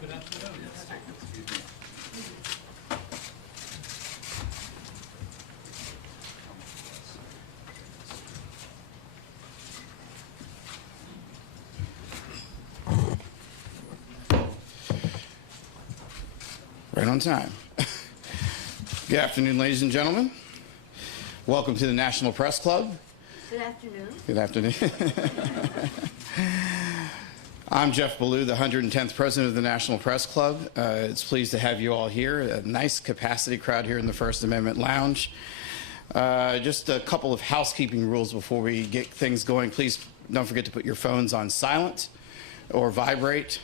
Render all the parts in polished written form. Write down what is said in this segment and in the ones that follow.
Good afternoon. Right on time. Good afternoon, ladies and gentlemen. Welcome to the National Press Club. Good afternoon. Good afternoon. I'm Jeff Ballou, the 110th president of the National Press Club. It's pleased to have you all here. A nice capacity crowd here in the First Amendment Lounge. Just a couple of housekeeping rules before we get things going. Please don't forget to put your phones on silent or vibrate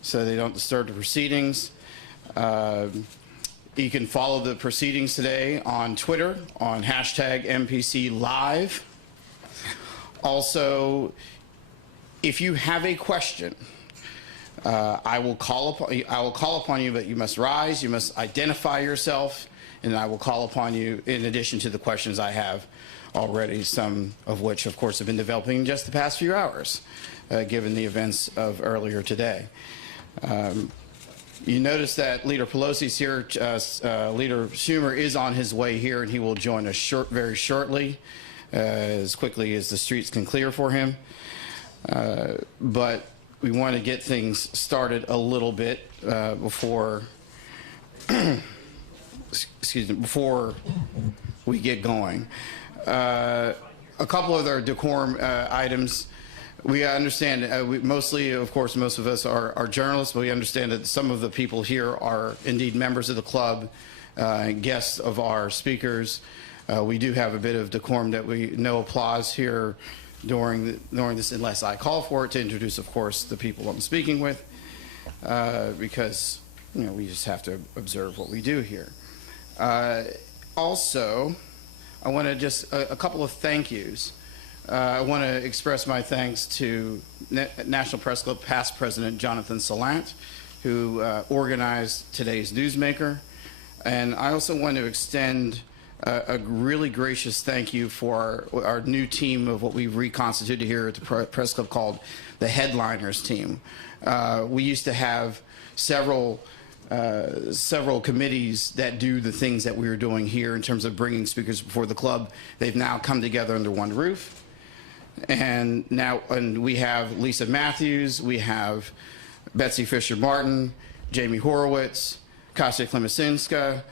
so they don't disturb the proceedings. You can follow the proceedings today on Twitter on hashtag MPC Live. Also, if you have a question, I will call upon you, but you must rise, you must identify yourself, and I will call upon you in addition to the questions I have already, some of which, of course, have been developing in just the past few hours, given the events of earlier today. You notice that Leader Pelosi's here. Leader Schumer is on his way here, and he will join us very shortly, as quickly as the streets can clear for him. But we want to get things started a little bit before before we get going. A couple of other decorum items. We understand, mostly, of course, most of us are journalists, but we understand that some of the people here are indeed members of the club, guests of our speakers. We do have a bit of decorum that no applause here during this, unless I call for it, to introduce, of course, the people I'm speaking with, because we just have to observe what we do here. Also, I want to just a couple of thank yous. I want to express my thanks to National Press Club past president Jonathan Salant, who organized today's Newsmaker. And I also want to extend a really gracious thank you for our new team of what we've reconstituted here at the Press Club called the Headliners team. We used to have several committees that do the things that we were doing here in terms of bringing speakers before the club. They've now come together under one roof. And we have Lisa Matthews, we have Betsy Fisher-Martin, Jamie Horowitz, Kasia Klemesinska,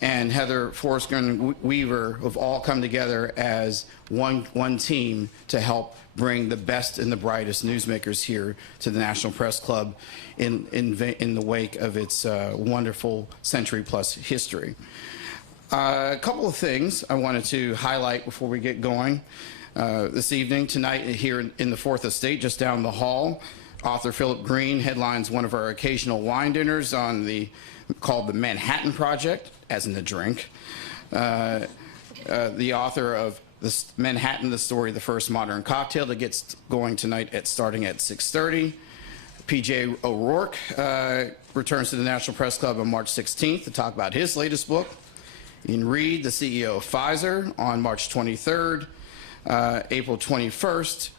and Heather Forsgren-Weaver have all come together as one team to help bring the best and the brightest newsmakers here to the National Press Club in the wake of its wonderful century-plus history. A couple of things I wanted to highlight before we get going. This evening, tonight, here in the Fourth Estate, just down the hall, author Philip Green headlines one of our occasional wine dinners called the Manhattan Project, as in the drink. The author of Manhattan, the Story of the First Modern Cocktail, that gets going tonight starting at 6:30. P.J. O'Rourke returns to the National Press Club on March 16th to talk about his latest book. Ian Reed, the CEO of Pfizer, on March 23rd. April 21st,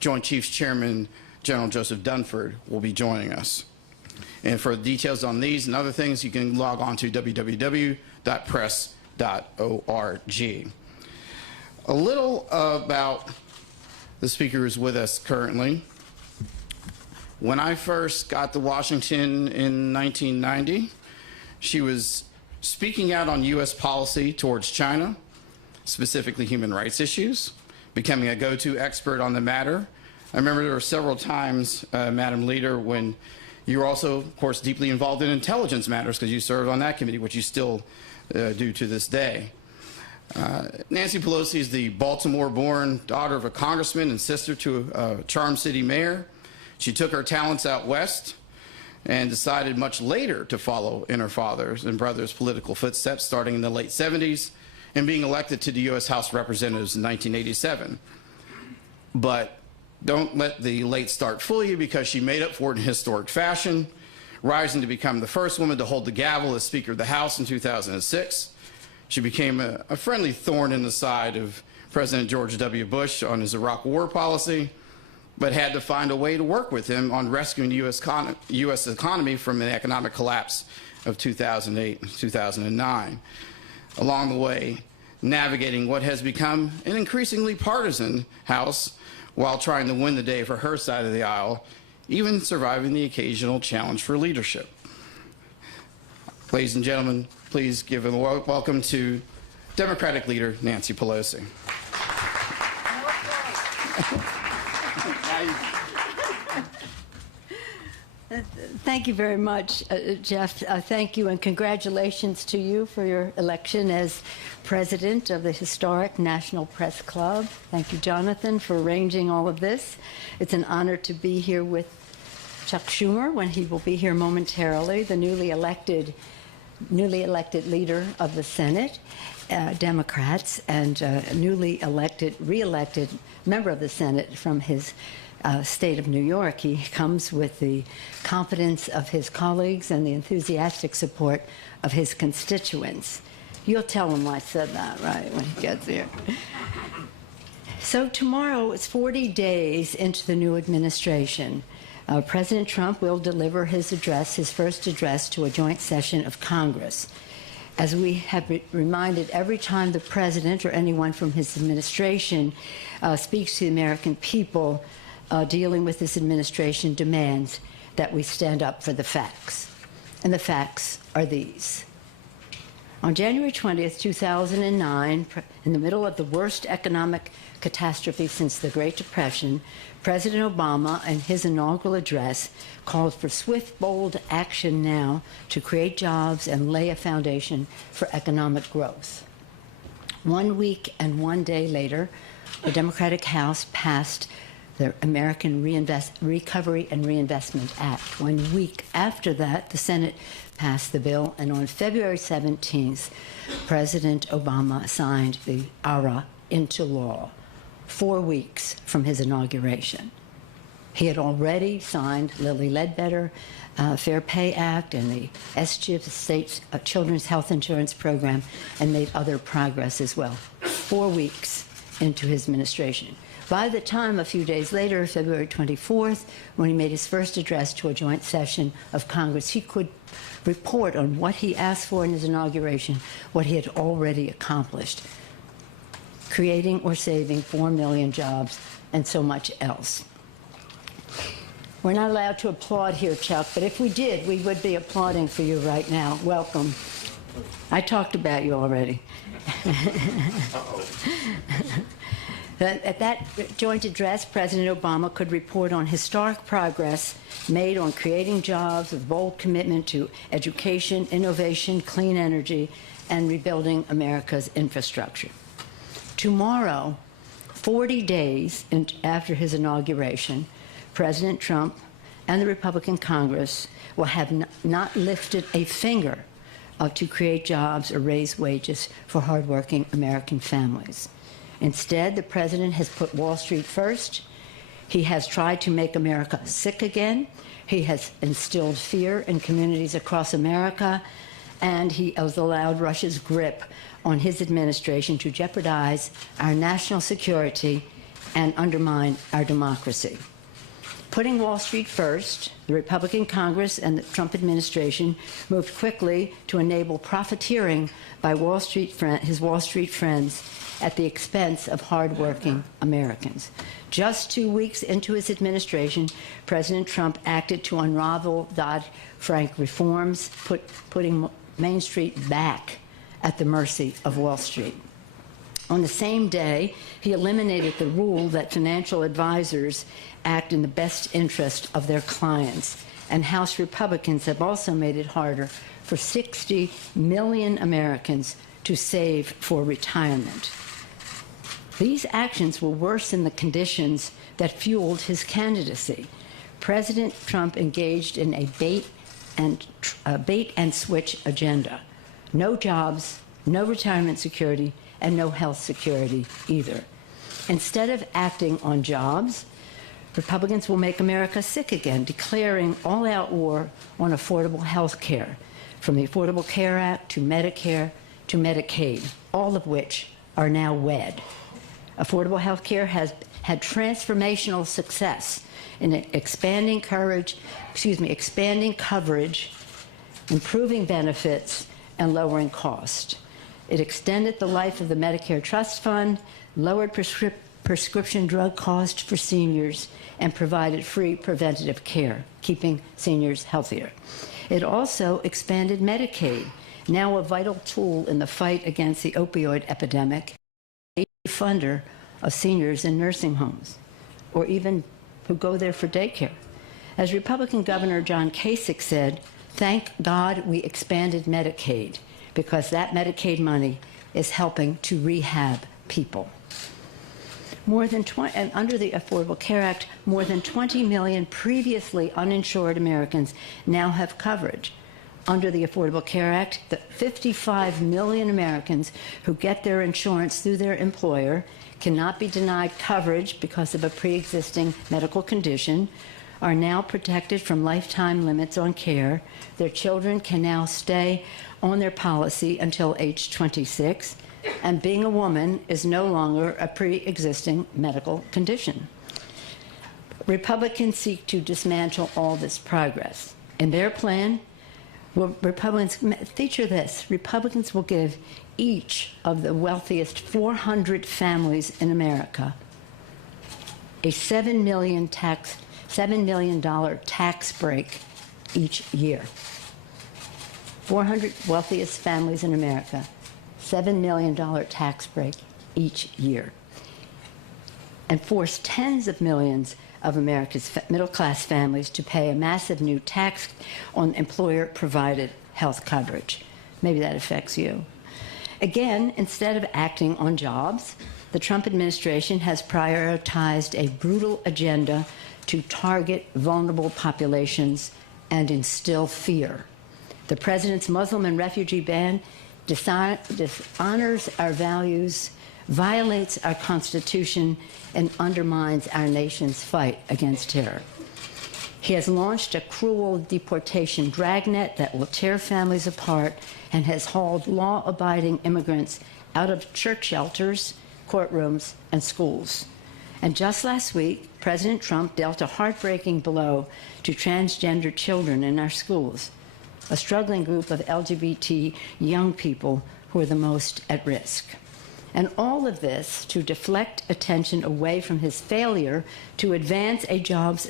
Joint Chiefs Chairman General Joseph Dunford will be joining us. And for details on these and other things, you can log on to www.press.org. A little about the speaker who's with us currently. When I first got to Washington in 1990, she was speaking out on U.S. policy towards China, specifically human rights issues, becoming a go-to expert on the matter. I remember there were several times, Madam Leader, when you were also, of course, deeply involved in intelligence matters because you served on that committee, which you still do to this day. Nancy Pelosi is the Baltimore-born daughter of a congressman and sister to a Charm City mayor. She took her talents out west and decided much later to follow in her father's and brother's political footsteps, starting in the late 70s and being elected to the U.S. House of Representatives in 1987. But don't let the late start fool you, because she made up for it in historic fashion, rising to become the first woman to hold the gavel as Speaker of the House in 2006. She became a friendly thorn in the side of President George W. Bush on his Iraq war policy, but had to find a way to work with him on rescuing the U.S. economy from the economic collapse of 2008 and 2009. Along the way, navigating what has become an increasingly partisan House while trying to win the day for her side of the aisle, even surviving the occasional challenge for leadership. Ladies and gentlemen, please give a welcome to Democratic leader Nancy Pelosi. Thank you very much, Jeff. Thank you and congratulations to you for your election as president of the historic National Press Club. Thank you, Jonathan, for arranging all of this. It's an honor to be here with Chuck Schumer when he will be here momentarily, the newly elected leader of the Senate, Democrats, and newly re-elected member of the Senate from his state of New York. He comes with the confidence of his colleagues and the enthusiastic support of his constituents. You'll tell him I said that, right, when he gets here. So tomorrow is 40 days into the new administration. President Trump will deliver his first address to a joint session of Congress. As we have reminded every time the president or anyone from his administration speaks to the American people, dealing with this administration demands that we stand up for the facts. And the facts are these. On January 20th, 2009, in the middle of the worst economic catastrophe since the Great Depression, President Obama, in his inaugural address, called for swift, bold action now to create jobs and lay a foundation for economic growth. 1 week and 1 day later, the Democratic House passed the American Recovery and Reinvestment Act. 1 week after that, the Senate passed the bill, and on February 17th, President Obama signed the ARA into law, 4 weeks from his inauguration. He had already signed Lilly Ledbetter Fair Pay Act and the SCHIP, State's Children's Health Insurance Program, and made other progress as well, 4 weeks into his administration. By the time, a few days later, February 24th, when he made his first address to a joint session of Congress, he could report on what he asked for in his inauguration, what he had already accomplished, creating or saving 4 million jobs, and so much else. We're not allowed to applaud here, Chuck, but if we did, we would be applauding for you right now. Welcome. I talked about you already. At that joint address, President Obama could report on historic progress made on creating jobs with bold commitment to education, innovation, clean energy, and rebuilding America's infrastructure. Tomorrow, 40 days after his inauguration, President Trump and the Republican Congress will have not lifted a finger to create jobs or raise wages for hardworking American families. Instead, the president has put Wall Street first. He has tried to make America sick again. He has instilled fear in communities across America, and he has allowed Russia's grip on his administration to jeopardize our national security and undermine our democracy. Putting Wall Street first, the Republican Congress and the Trump administration moved quickly to enable profiteering by his Wall Street friends at the expense of hardworking Americans. Just 2 weeks into his administration, President Trump acted to unravel Dodd-Frank reforms, putting Main Street back at the mercy of Wall Street. On the same day, he eliminated the rule that financial advisors act in the best interest of their clients. And House Republicans have also made it harder for 60 million Americans to save for retirement. These actions will worsen the conditions that fueled his candidacy. President Trump engaged in a bait and switch agenda. No jobs, no retirement security, and no health security either. Instead of acting on jobs, Republicans will make America sick again, declaring all-out war on affordable health care, from the Affordable Care Act to Medicare to Medicaid, all of which are now wed. Affordable health care has had transformational success in expanding coverage, improving benefits, and lowering cost. It extended the life of the Medicare Trust Fund, lowered prescription drug costs for seniors, and provided free preventative care, keeping seniors healthier. It also expanded Medicaid, now a vital tool in the fight against the opioid epidemic, a funder of seniors in nursing homes, or even who go there for daycare. As Republican Governor John Kasich said, "Thank God we expanded Medicaid, because that Medicaid money is helping to rehab people." And under the Affordable Care Act, more than 20 million previously uninsured Americans now have coverage. Under the Affordable Care Act, the 55 million Americans who get their insurance through their employer cannot be denied coverage because of a pre-existing medical condition, are now protected from lifetime limits on care. Their children can now stay on their policy until age 26, and being a woman is no longer a pre-existing medical condition. Republicans seek to dismantle all this progress. In their plan, Republicans will give each of the wealthiest 400 families in America a $7 million tax break each year. 400 wealthiest families in America, $7 million tax break each year, and force tens of millions of America's middle-class families to pay a massive new tax on employer-provided health coverage. Maybe that affects you. Again, instead of acting on jobs, the Trump administration has prioritized a brutal agenda to target vulnerable populations and instill fear. The president's Muslim and refugee ban dishonors our values, violates our Constitution, and undermines our nation's fight against terror. He has launched a cruel deportation dragnet that will tear families apart and has hauled law-abiding immigrants out of church shelters, courtrooms, and schools. And just last week, President Trump dealt a heartbreaking blow to transgender children in our schools, a struggling group of LGBT young people who are the most at risk. And all of this to deflect attention away from his failure to advance a jobs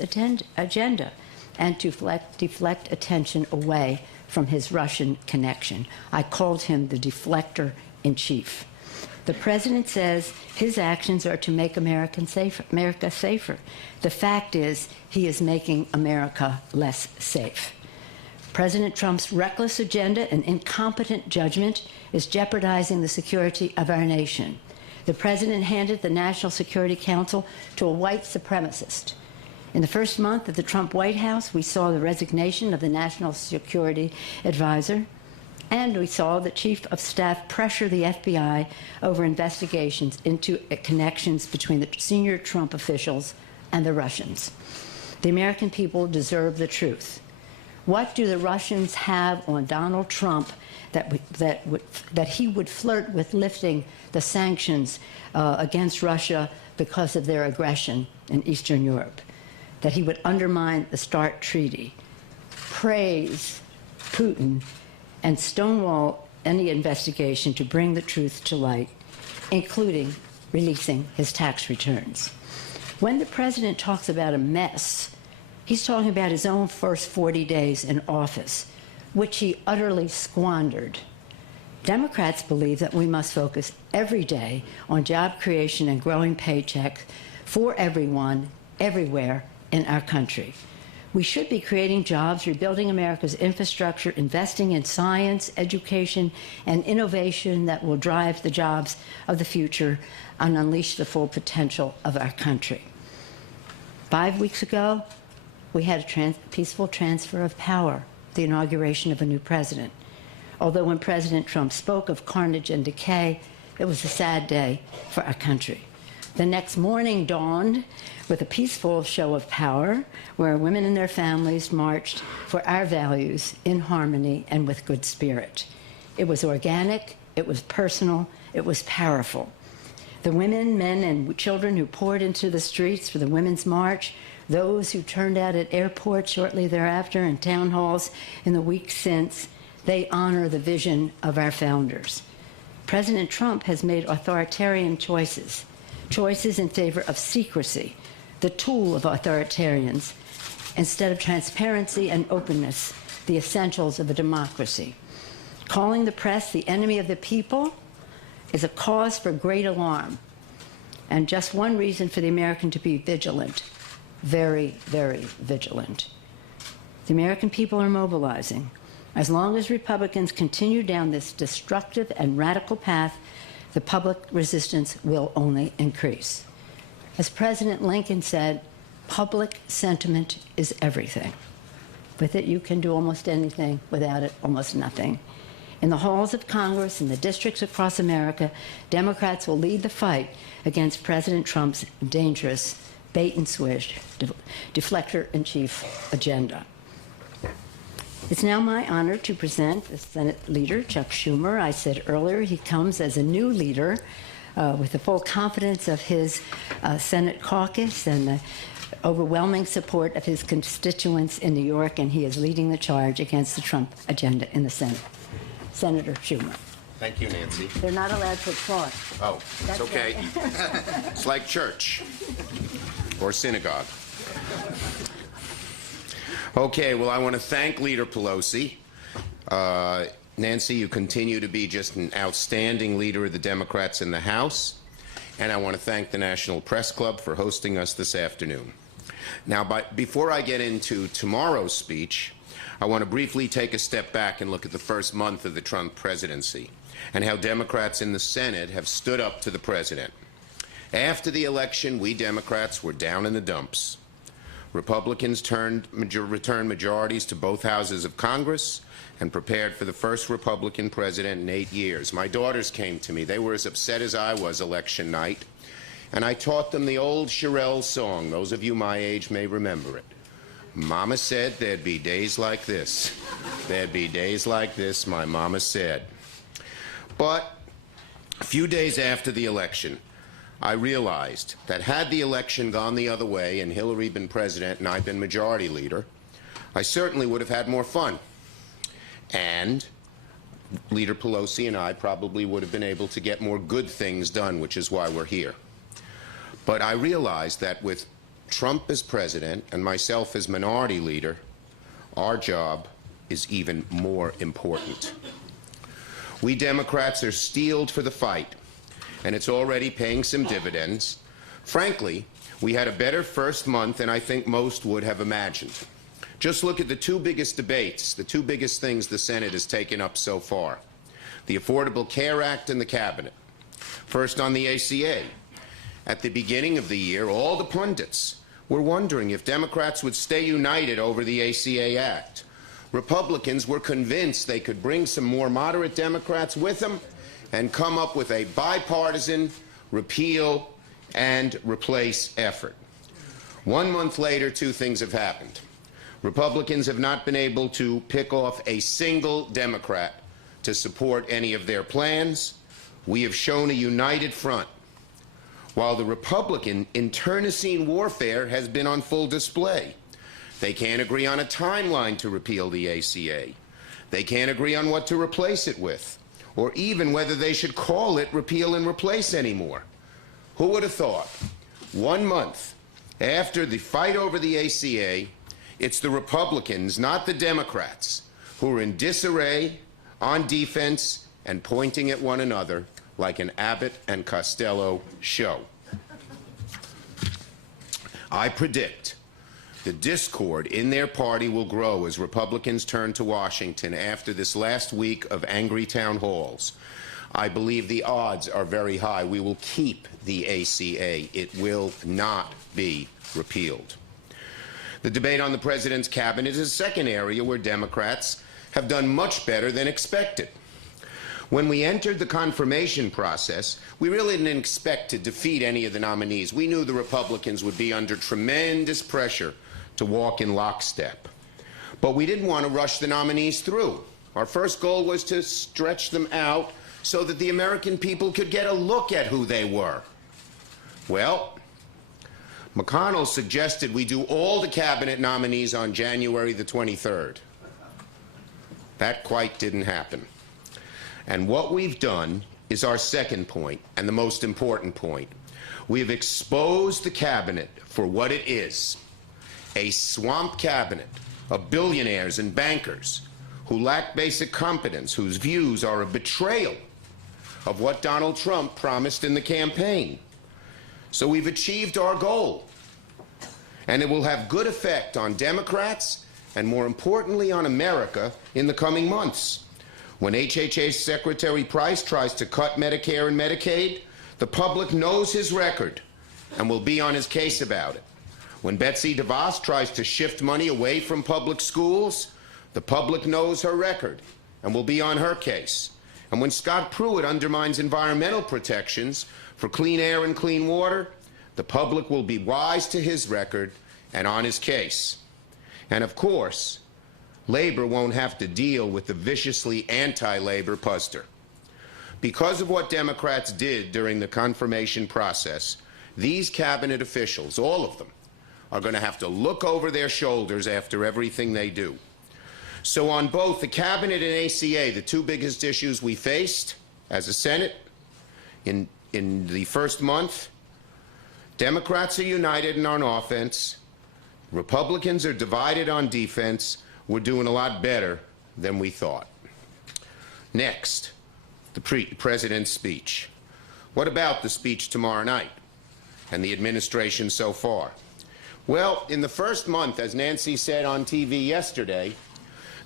agenda and to deflect attention away from his Russian connection. I called him the deflector in chief. The president says his actions are to make America safer. The fact is, he is making America less safe. President Trump's reckless agenda and incompetent judgment is jeopardizing the security of our nation. The president handed the National Security Council to a white supremacist. In the first month of the Trump White House, we saw the resignation of the National Security Advisor, and we saw the Chief of Staff pressure the FBI over investigations into connections between the senior Trump officials and the Russians. The American people deserve the truth. What do the Russians have on Donald Trump that he would flirt with lifting the sanctions against Russia because of their aggression in Eastern Europe? That he would undermine the START treaty, praise Putin, and stonewall any investigation to bring the truth to light, including releasing his tax returns. When the president talks about a mess, he's talking about his own first 40 days in office, which he utterly squandered. Democrats believe that we must focus every day on job creation and growing paychecks for everyone, everywhere in our country. We should be creating jobs, rebuilding America's infrastructure, investing in science, education, and innovation that will drive the jobs of the future and unleash the full potential of our country. 5 weeks ago, we had a peaceful transfer of power, the inauguration of a new president. Although when President Trump spoke of carnage and decay, it was a sad day for our country. The next morning dawned with a peaceful show of power, where women and their families marched for our values in harmony and with good spirit. It was organic, it was personal, it was powerful. The women, men, and children who poured into the streets for the Women's March, those who turned out at airports shortly thereafter and town halls in the weeks since, they honor the vision of our founders. President Trump has made authoritarian choices in favor of secrecy, the tool of authoritarians, instead of transparency and openness, the essentials of a democracy. Calling the press the enemy of the people is a cause for great alarm, and just one reason for the American to be vigilant, very, very vigilant. The American people are mobilizing. As long as Republicans continue down this destructive and radical path, the public resistance will only increase. As President Lincoln said, public sentiment is everything. With it, you can do almost anything. Without it, almost nothing. In the halls of Congress and the districts across America, Democrats will lead the fight against President Trump's dangerous bait-and-switch, deflector-in-chief agenda. It's now my honor to present the Senate leader, Chuck Schumer. I said earlier he comes as a new leader with the full confidence of his Senate caucus and the overwhelming support of his constituents in New York, and he is leading the charge against the Trump agenda in the Senate. Senator Schumer. Thank you, Nancy. They're not allowed to applaud. Oh, it's okay. It's like church or synagogue. Okay, well, I want to thank Leader Pelosi. Nancy, you continue to be just an outstanding leader of the Democrats in the House. And I want to thank the National Press Club for hosting us this afternoon. Now, before I get into tomorrow's speech, I want to briefly take a step back and look at the first month of the Trump presidency and how Democrats in the Senate have stood up to the president. After the election, we Democrats were down in the dumps. Republicans returned majorities to both houses of Congress and prepared for the first Republican president in 8 years. My daughters came to me. They were as upset as I was election night. And I taught them the old Shirelles song. Those of you my age may remember it. Mama said there'd be days like this. There'd be days like this, my mama said. But a few days after the election, I realized that had the election gone the other way and Hillary been president and I'd been majority leader, I certainly would have had more fun. And Leader Pelosi and I probably would have been able to get more good things done, which is why we're here. But I realized that with Trump as president and myself as minority leader, our job is even more important. We Democrats are steeled for the fight, and it's already paying some dividends. Frankly, we had a better first month than I think most would have imagined. Just look at the two biggest debates, the two biggest things the Senate has taken up so far. The Affordable Care Act and the Cabinet. First on the ACA. At the beginning of the year, all the pundits were wondering if Democrats would stay united over the ACA Act. Republicans were convinced they could bring some more moderate Democrats with them and come up with a bipartisan repeal and replace effort. 1 month later, two things have happened. Republicans have not been able to pick off a single Democrat to support any of their plans. We have shown a united front, while the Republican internecine warfare has been on full display. They can't agree on a timeline to repeal the ACA. They can't agree on what to replace it with, or even whether they should call it repeal and replace anymore. Who would have thought? 1 month after the fight over the ACA, it's the Republicans, not the Democrats, who are in disarray, on defense, and pointing at one another like an Abbott and Costello show. I predict the discord in their party will grow as Republicans turn to Washington after this last week of angry town halls. I believe the odds are very high. We will keep the ACA. It will not be repealed. The debate on the president's cabinet is a second area where Democrats have done much better than expected. When we entered the confirmation process, we really didn't expect to defeat any of the nominees. We knew the Republicans would be under tremendous pressure to walk in lockstep. But we didn't want to rush the nominees through. Our first goal was to stretch them out so that the American people could get a look at who they were Well, McConnell suggested we do all the cabinet nominees on January the 23rd. That quite didn't happen. And what we've done is our second point, and the most important point. We have exposed the cabinet for what it is, a swamp cabinet of billionaires and bankers who lack basic competence, whose views are a betrayal of what Donald Trump promised in the campaign. So we've achieved our goal, and it will have good effect on Democrats and, more importantly, on America in the coming months. When HHS Secretary Price tries to cut Medicare and Medicaid, the public knows his record and will be on his case about it. When Betsy DeVos tries to shift money away from public schools, the public knows her record and will be on her case. And when Scott Pruitt undermines environmental protections for clean air and clean water, the public will be wise to his record and on his case. And of course, Labor won't have to deal with the viciously anti-labor puster. Because of what Democrats did during the confirmation process, these cabinet officials, all of them, are going to have to look over their shoulders after everything they do. So on both the cabinet and ACA, the two biggest issues we faced as a Senate in the first month, Democrats are united and on offense. Republicans are divided on defense. We're doing a lot better than we thought. Next, the president's speech. What about the speech tomorrow night and the administration so far? Well, in the first month, as Nancy said on TV yesterday,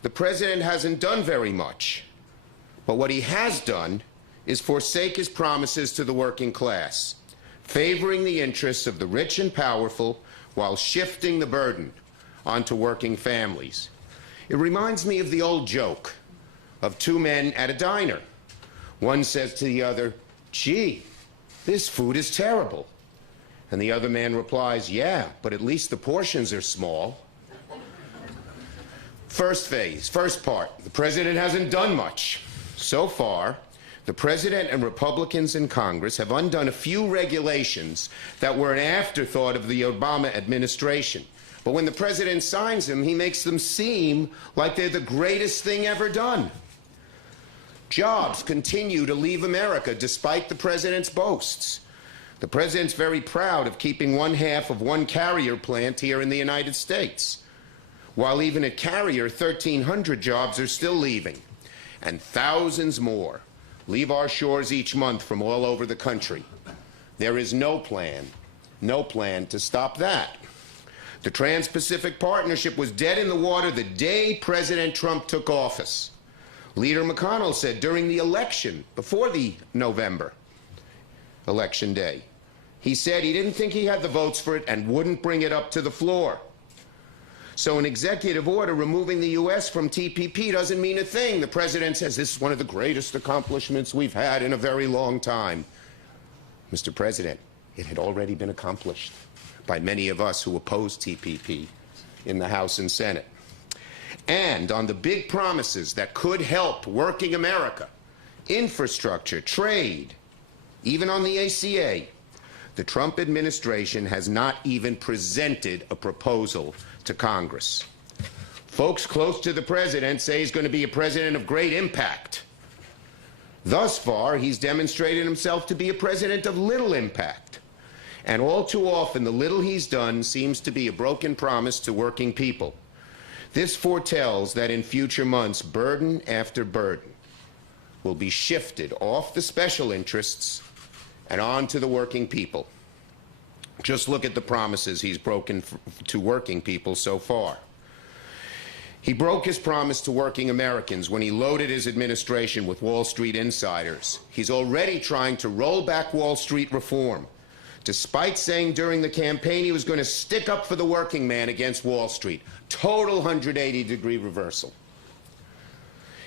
the president hasn't done very much. But what he has done is forsake his promises to the working class, favoring the interests of the rich and powerful while shifting the burden onto working families. It reminds me of the old joke of two men at a diner. One says to the other, "Gee, this food is terrible." And the other man replies, "Yeah, but at least the portions are small." First phase, first part, the president hasn't done much. So far, the president and Republicans in Congress have undone a few regulations that were an afterthought of the Obama administration. But when the president signs them, he makes them seem like they're the greatest thing ever done. Jobs continue to leave America despite the president's boasts. The president's very proud of keeping one half of one Carrier plant here in the United States, while even at Carrier, 1,300 jobs are still leaving, and thousands more leave our shores each month from all over the country. There is no plan to stop that. The Trans-Pacific Partnership was dead in the water the day President Trump took office. Leader McConnell said during the election, before the November election day, he said he didn't think he had the votes for it and wouldn't bring it up to the floor. So an executive order removing the U.S. from TPP doesn't mean a thing. The president says this is one of the greatest accomplishments we've had in a very long time. Mr. President, it had already been accomplished by many of us who opposed TPP in the House and Senate. And on the big promises that could help working America, infrastructure, trade, even on the ACA, the Trump administration has not even presented a proposal to Congress. Folks close to the president say he's going to be a president of great impact. Thus far, he's demonstrated himself to be a president of little impact. And all too often, the little he's done seems to be a broken promise to working people. This foretells that in future months, burden after burden will be shifted off the special interests and on to the working people. Just look at the promises he's broken to working people so far. He broke his promise to working Americans when he loaded his administration with Wall Street insiders. He's already trying to roll back Wall Street reform, despite saying during the campaign he was going to stick up for the working man against Wall Street. Total 180-degree reversal.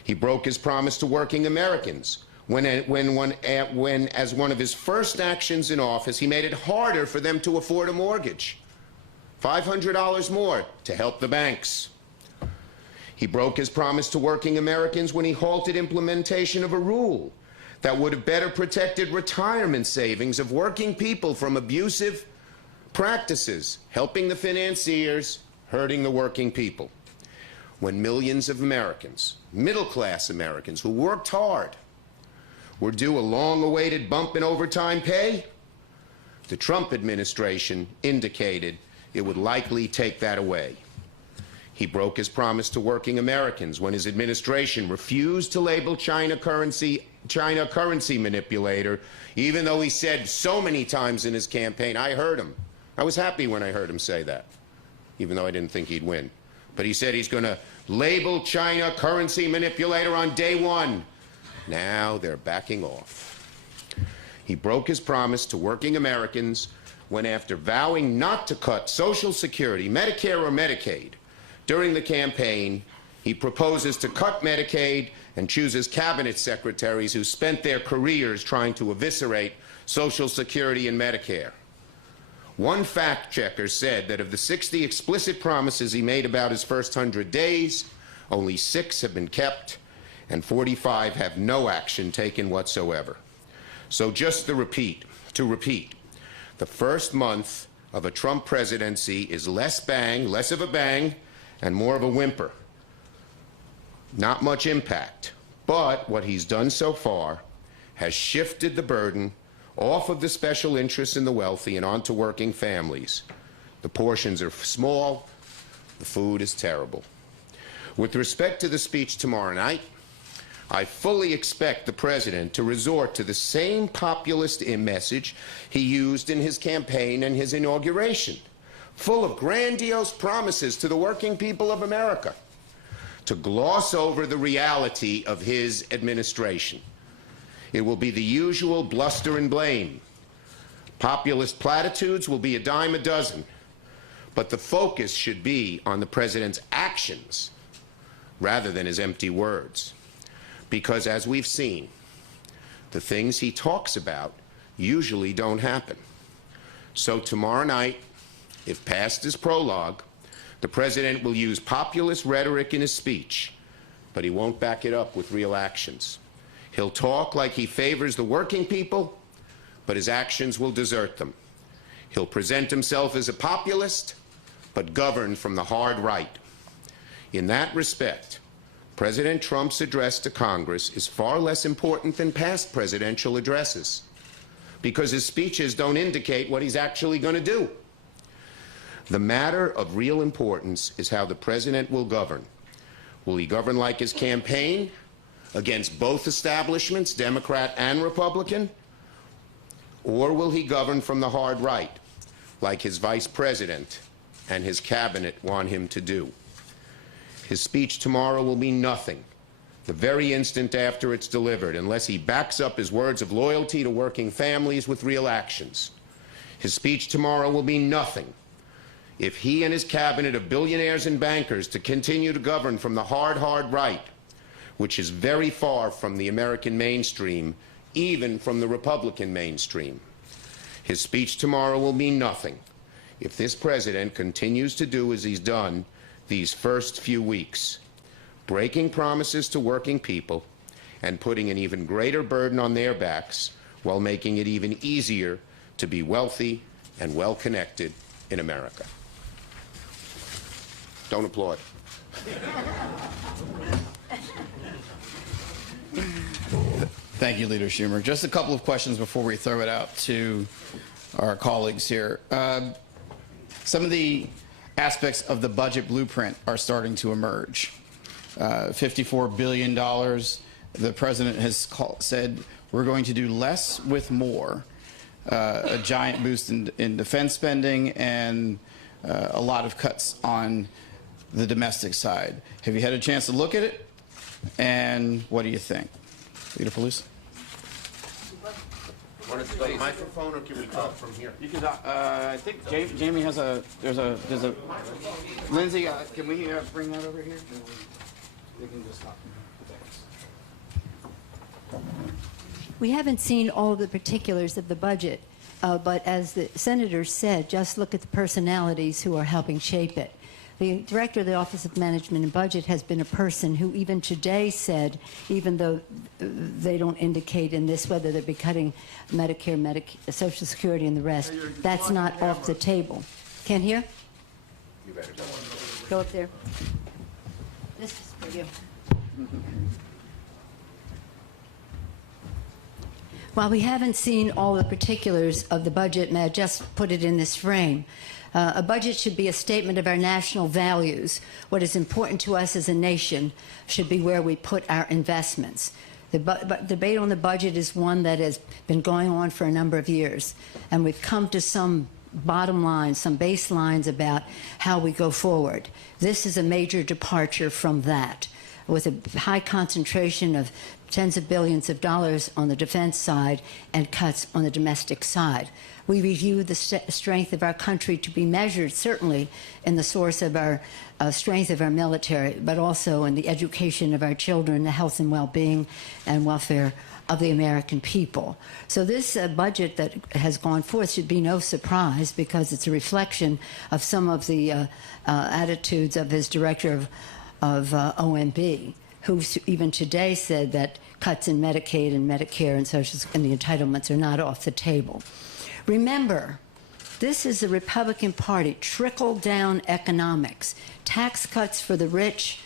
He broke his promise to working Americans when, as one of his first actions in office, he made it harder for them to afford a mortgage. $500 more to help the banks. He broke his promise to working Americans when he halted implementation of a rule that would have better protected retirement savings of working people from abusive practices, helping the financiers, hurting the working people. When millions of Americans, middle-class Americans who worked hard, were due a long-awaited bump in overtime pay, the Trump administration indicated it would likely take that away. He broke his promise to working Americans when his administration refused to label China currency manipulator, even though he said so many times in his campaign. I heard him. I was happy when I heard him say that, even though I didn't think he'd win. But he said he's going to label China currency manipulator on day one. Now they're backing off. He broke his promise to working Americans when, after vowing not to cut Social Security, Medicare or Medicaid, during the campaign, he proposes to cut Medicaid and chooses cabinet secretaries who spent their careers trying to eviscerate Social Security and Medicare. One fact checker said that of the 60 explicit promises he made about his first 100 days, only 6 have been kept, and 45 have no action taken whatsoever. So just to repeat, the first month of a Trump presidency is less of a bang, and more of a whimper. Not much impact, but what he's done so far has shifted the burden off of the special interests and the wealthy and onto working families. The portions are small, the food is terrible. With respect to the speech tomorrow night, I fully expect the president to resort to the same populist message he used in his campaign and his inauguration, full of grandiose promises to the working people of America, to gloss over the reality of his administration. It will be the usual bluster and blame. Populist platitudes will be a dime a dozen, but the focus should be on the president's actions rather than his empty words. Because as we've seen, the things he talks about usually don't happen. So tomorrow night, if past his prologue, the president will use populist rhetoric in his speech, but he won't back it up with real actions. He'll talk like he favors the working people, but his actions will desert them. He'll present himself as a populist, but govern from the hard right. In that respect, President Trump's address to Congress is far less important than past presidential addresses, because his speeches don't indicate what he's actually going to do. The matter of real importance is how the president will govern. Will he govern like his campaign, against both establishments, Democrat and Republican? Or will he govern from the hard right, like his vice president and his cabinet want him to do? His speech tomorrow will mean nothing the very instant after it's delivered, unless he backs up his words of loyalty to working families with real actions. His speech tomorrow will mean nothing if he and his cabinet of billionaires and bankers to continue to govern from the hard right, which is very far from the American mainstream, even from the Republican mainstream. His speech tomorrow will mean nothing if this president continues to do as he's done these first few weeks, breaking promises to working people and putting an even greater burden on their backs while making it even easier to be wealthy and well-connected in America. Don't applaud. Thank you, Leader Schumer. Just a couple of questions before we throw it out to our colleagues here. Some of the aspects of the budget blueprint are starting to emerge. $54 billion. The president has said we're going to do less with more. A giant boost in defense spending and a lot of cuts on the domestic side. Have you had a chance to look at it? And what do you think? Leader Pelosi? Want to go to the microphone, or can we talk from here? You can. I think Jamie has a. There's a. Lindsay, can we bring that over here? We can just talk. We haven't seen all of the particulars of the budget, but as the senators said, just look at the personalities who are helping shape it. The director of the Office of Management and Budget has been a person who even today said, even though they don't indicate in this whether they'll be cutting Medicare, Social Security, and the rest, that's not off the table. Can't hear? You better Go up there. This is for you. While we haven't seen all the particulars of the budget, may I just put it in this frame? A budget should be a statement of our national values. What is important to us as a nation should be where we put our investments. The debate on the budget is one that has been going on for a number of years, and we've come to some bottom lines, some baselines about how we go forward. This is a major departure from that, with a high concentration of tens of billions of dollars on the defense side and cuts on the domestic side. We review the strength of our country to be measured, certainly, in the source of our strength of our military, but also in the education of our children, the health and well-being and welfare of the American people. So this budget that has gone forth should be no surprise, because it's a reflection of some of the attitudes of his director of OMB, who even today said that cuts in Medicaid and Medicare and Social and the entitlements are not off the table. Remember, this is the Republican Party, trickle-down economics, tax cuts for the rich,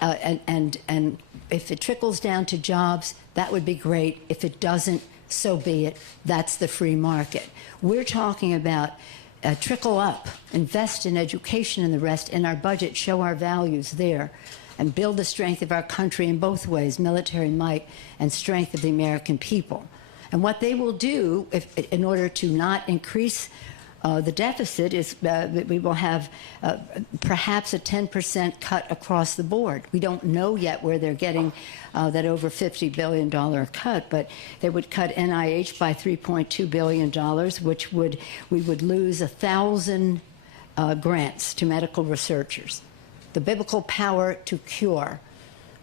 and if it trickles down to jobs, that would be great. If it doesn't, so be it. That's the free market. We're talking about trickle up, invest in education and the rest in our budget, show our values there, and build the strength of our country in both ways, military might and strength of the American people. And what they will do, in order to not increase the deficit, is that we will have perhaps a 10% cut across the board. We don't know yet where they're getting that over $50 billion cut, but they would cut NIH by $3.2 billion, which we would lose 1,000 grants to medical researchers. The biblical power to cure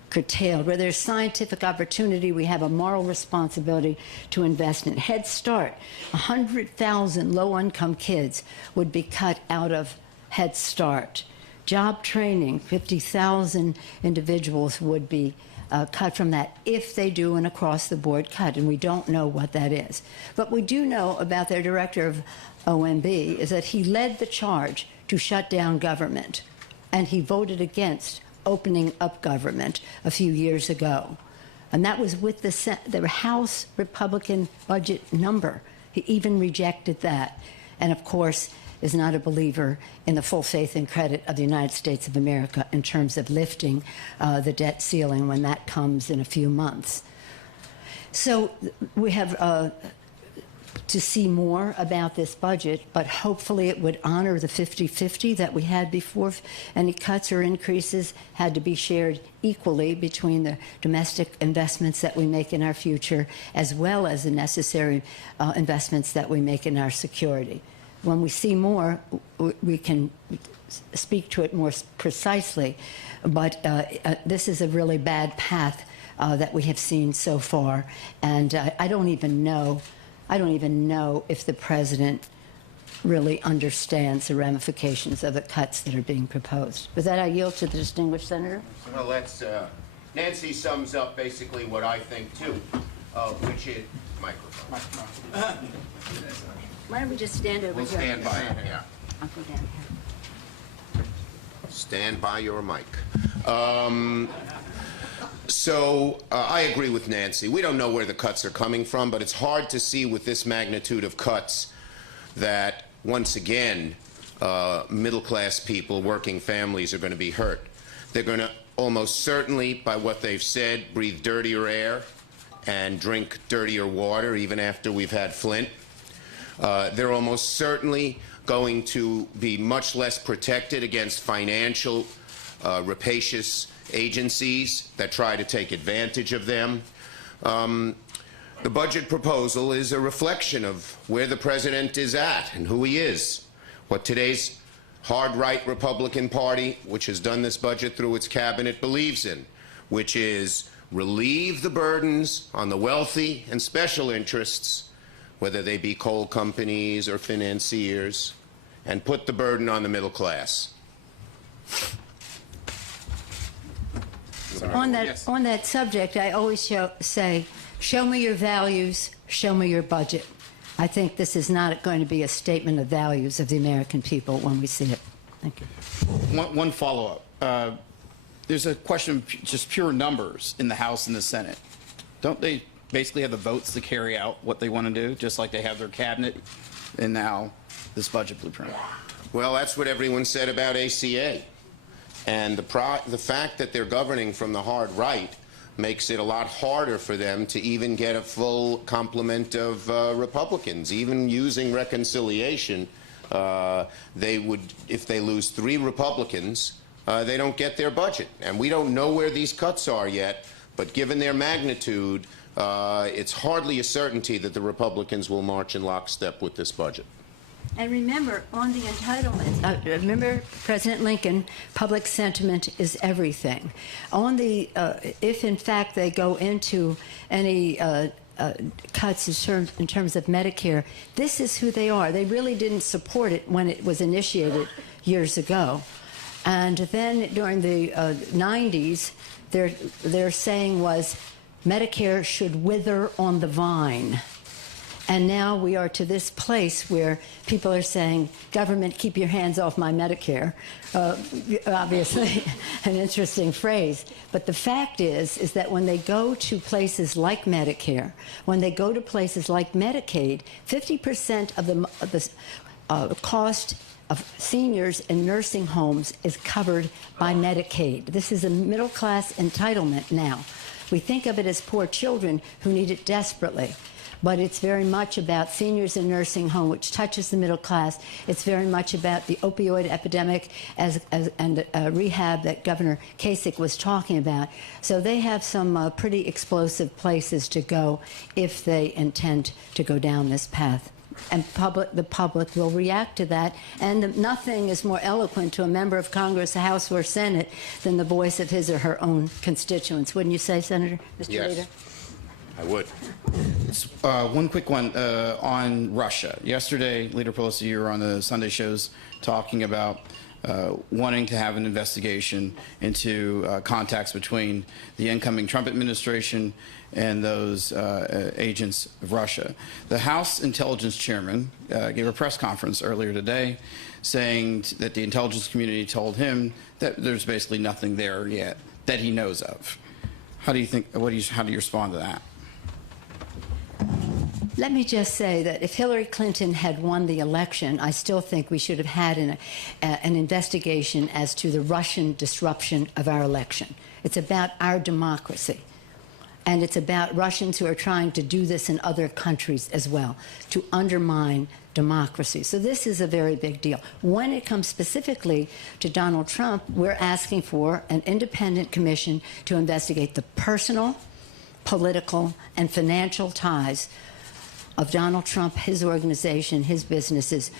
curtailed. Where there's scientific opportunity, we have a moral responsibility to invest in. Head Start, 100,000 low-income kids would be cut out of Head Start. Job training, 50,000 individuals would be cut from that if they do an across-the-board cut, and we don't know what that is. But we do know about their director of OMB is that he led the charge to shut down government, and he voted against opening up government a few years ago. And that was with the House Republican budget number. He even rejected that. And of course, is not a believer in the full faith and credit of the United States of America in terms of lifting the debt ceiling when that comes in a few months. So we have to see more about this budget, but hopefully it would honor the 50-50 that we had before. Any cuts or increases had to be shared equally between the domestic investments that we make in our future, as well as the necessary investments that we make in our security. When we see more, we can speak to it more precisely, but this is a really bad path that we have seen so far, and I don't even know if the president really understands the ramifications of the cuts that are being proposed. With that, I yield to the distinguished senator. Well, let's. Nancy sums up basically what I think too, which is microphone. Why don't we just stand over We'll here? stand by it. Yeah. I'll go down here. Stand by your mic. So I agree with Nancy. We don't know where the cuts are coming from, but it's hard to see with this magnitude of cuts that, once again, middle-class people, working families are going to be hurt. They're going to almost certainly, by what they've said, breathe dirtier air and drink dirtier water, even after we've had Flint. They're almost certainly going to be much less protected against financial rapacious agencies that try to take advantage of them. The budget proposal is a reflection of where the president is at and who he is, what today's hard-right Republican Party, which has done this budget through its cabinet, believes in, which is relieve the burdens on the wealthy and special interests, whether they be coal companies or financiers, and put the burden on the middle class. On that subject, I always say, show me your values, show me your budget. I think this is not going to be a statement of values of the American people when we see it. Thank you. One follow-up. There's a question of just pure numbers in the House and the Senate. Don't they basically have the votes to carry out what they want to do, just like they have their cabinet and now this budget blueprint? Well, that's what everyone said about ACA. And the fact that they're governing from the hard right makes it a lot harder for them to even get a full complement of Republicans. Even using reconciliation, they would, if they lose 3 Republicans, they don't get their budget. And we don't know where these cuts are yet, but given their magnitude, it's hardly a certainty that the Republicans will march in lockstep with this budget. And remember, on the entitlements, remember President Lincoln, public sentiment is everything. On the, if in fact they go into any cuts in terms of Medicare, this is who they are. They really didn't support it when it was initiated years ago. And then during the 90s, their saying was, Medicare should wither on the vine. And now we are to this place where people are saying, government, keep your hands off my Medicare. Obviously, an interesting phrase. But the fact is that when they go to places like Medicare, when they go to places like Medicaid, 50% of the cost of seniors in nursing homes is covered by Medicaid. This is a middle-class entitlement now. We think of it as poor children who need it desperately. But it's very much about seniors in nursing home, which touches the middle class. It's very much about the opioid epidemic and rehab that Governor Kasich was talking about. So they have some pretty explosive places to go if they intend to go down this path. And the public will react to that. And nothing is more eloquent to a member of Congress, House or Senate, than the voice of his or her own constituents. Wouldn't you say, Senator? Mr. Yes. Leader? I would. One quick one on Russia. Yesterday, Leader Pelosi, you were on the Sunday shows talking about wanting to have an investigation into contacts between the incoming Trump administration and those agents of Russia. The House Intelligence Chairman gave a press conference earlier today saying that the intelligence community told him that there's basically nothing there yet that he knows of. How do you think? How do you respond to that? Let me just say that if Hillary Clinton had won the election, I still think we should have had an investigation as to the Russian disruption of our election. It's about our democracy. And it's about Russians who are trying to do this in other countries as well, to undermine democracy. So this is a very big deal. When it comes specifically to Donald Trump, we're asking for an independent commission to investigate the personal, political, and financial ties of Donald Trump, his organization, his businesses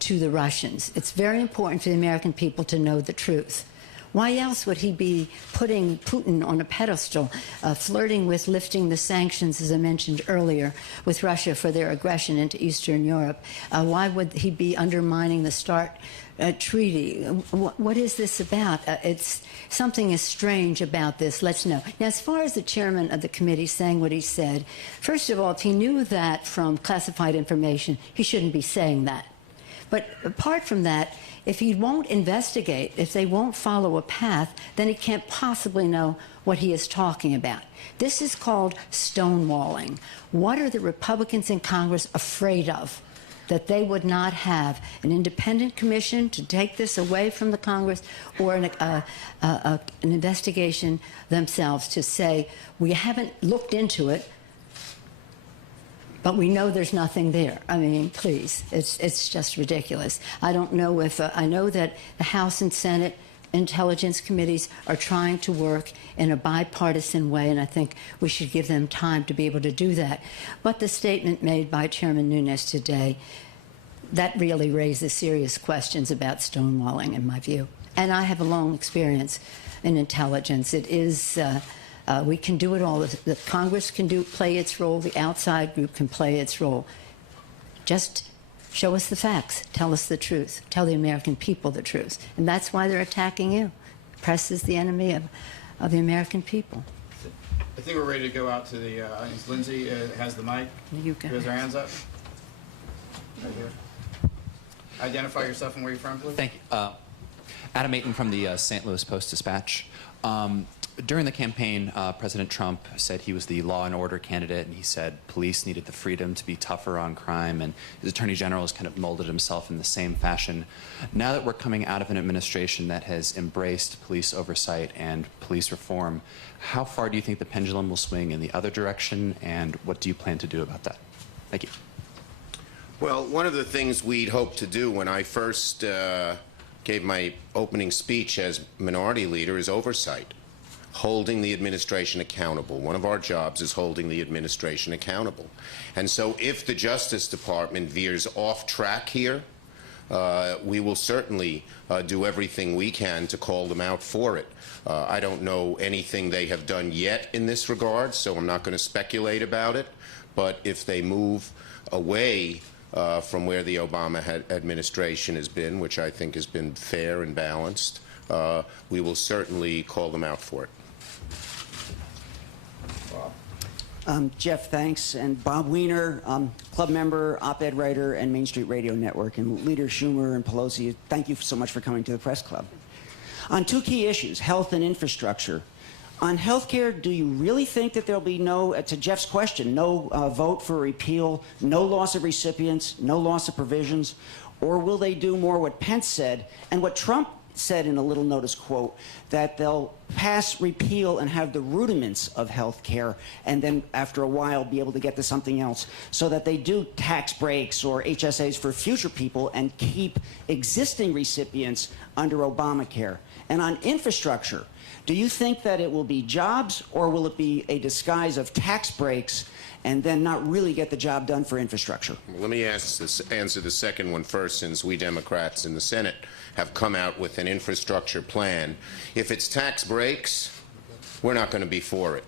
to the Russians. It's very important for the American people to know the truth. Why else would he be putting Putin on a pedestal, flirting with lifting the sanctions, as I mentioned earlier, with Russia for their aggression into Eastern Europe? Why would he be undermining the START treaty? What is this about? Something is strange about this. Let's know. Now, as far as the chairman of the committee saying what he said, first of all, if he knew that from classified information, he shouldn't be saying that. But apart from that, if he won't investigate, if they won't follow a path, then he can't possibly know what he is talking about. This is called stonewalling. What are the Republicans in Congress afraid of? That they would not have an independent commission to take this away from the Congress, or an investigation themselves to say, we haven't looked into it, but we know there's nothing there. I mean, please, it's just ridiculous. I don't know if, I know that the House and Senate intelligence committees are trying to work in a bipartisan way, and I think we should give them time to be able to do that. But the statement made by Chairman Nunes today, that really raises serious questions about stonewalling, in my view. And I have a long experience in intelligence. It is, we can do it all. The Congress can play its role. The outside group can play its role. Just Show us the facts. Tell us the truth. Tell the American people the truth. And that's why they're attacking you. The press is the enemy of the American people. I think we're ready to go out to the audience. Lindsay has the mic. You can. Who has their hands up? Right here. Identify yourself and where you're from, please. Thank you. Adam Ayton from the St. Louis Post-Dispatch. During the campaign, President Trump said he was the law and order candidate, and he said police needed the freedom to be tougher on crime, and his attorney general has kind of molded himself in the same fashion. Now that we're coming out of an administration that has embraced police oversight and police reform, how far do you think the pendulum will swing in the other direction, and what do you plan to do about that? Thank you. Well, one of the things we'd hoped to do when I first gave my opening speech as minority leader is oversight, holding the administration accountable. One of our jobs is holding the administration accountable. And so if the Justice Department veers off track here, we will certainly do everything we can to call them out for it. I don't know anything they have done yet in this regard, so I'm not going to speculate about it. But if they move away from where the Obama administration has been, which I think has been fair and balanced, we will certainly call them out for it. Jeff, thanks. And Bob Weiner, club member, op-ed writer, and Main Street Radio Network. And Leader Schumer and Pelosi, thank you so much for coming to the press club. On two key issues, health and infrastructure. On health care, do you really think that there'll be no, to Jeff's question, no vote for repeal, no loss of recipients, no loss of provisions? Or will they do more what Pence said and what Trump said in a little notice quote, that they'll pass repeal and have the rudiments of health care and then after a while be able to get to something else, so that they do tax breaks or HSAs for future people and keep existing recipients under Obamacare? And on infrastructure, do you think that it will be jobs, or will it be a disguise of tax breaks and then not really get the job done for infrastructure? Let me answer the second one first, since we Democrats in the Senate have come out with an infrastructure plan. If it's tax breaks, we're not going to be for it.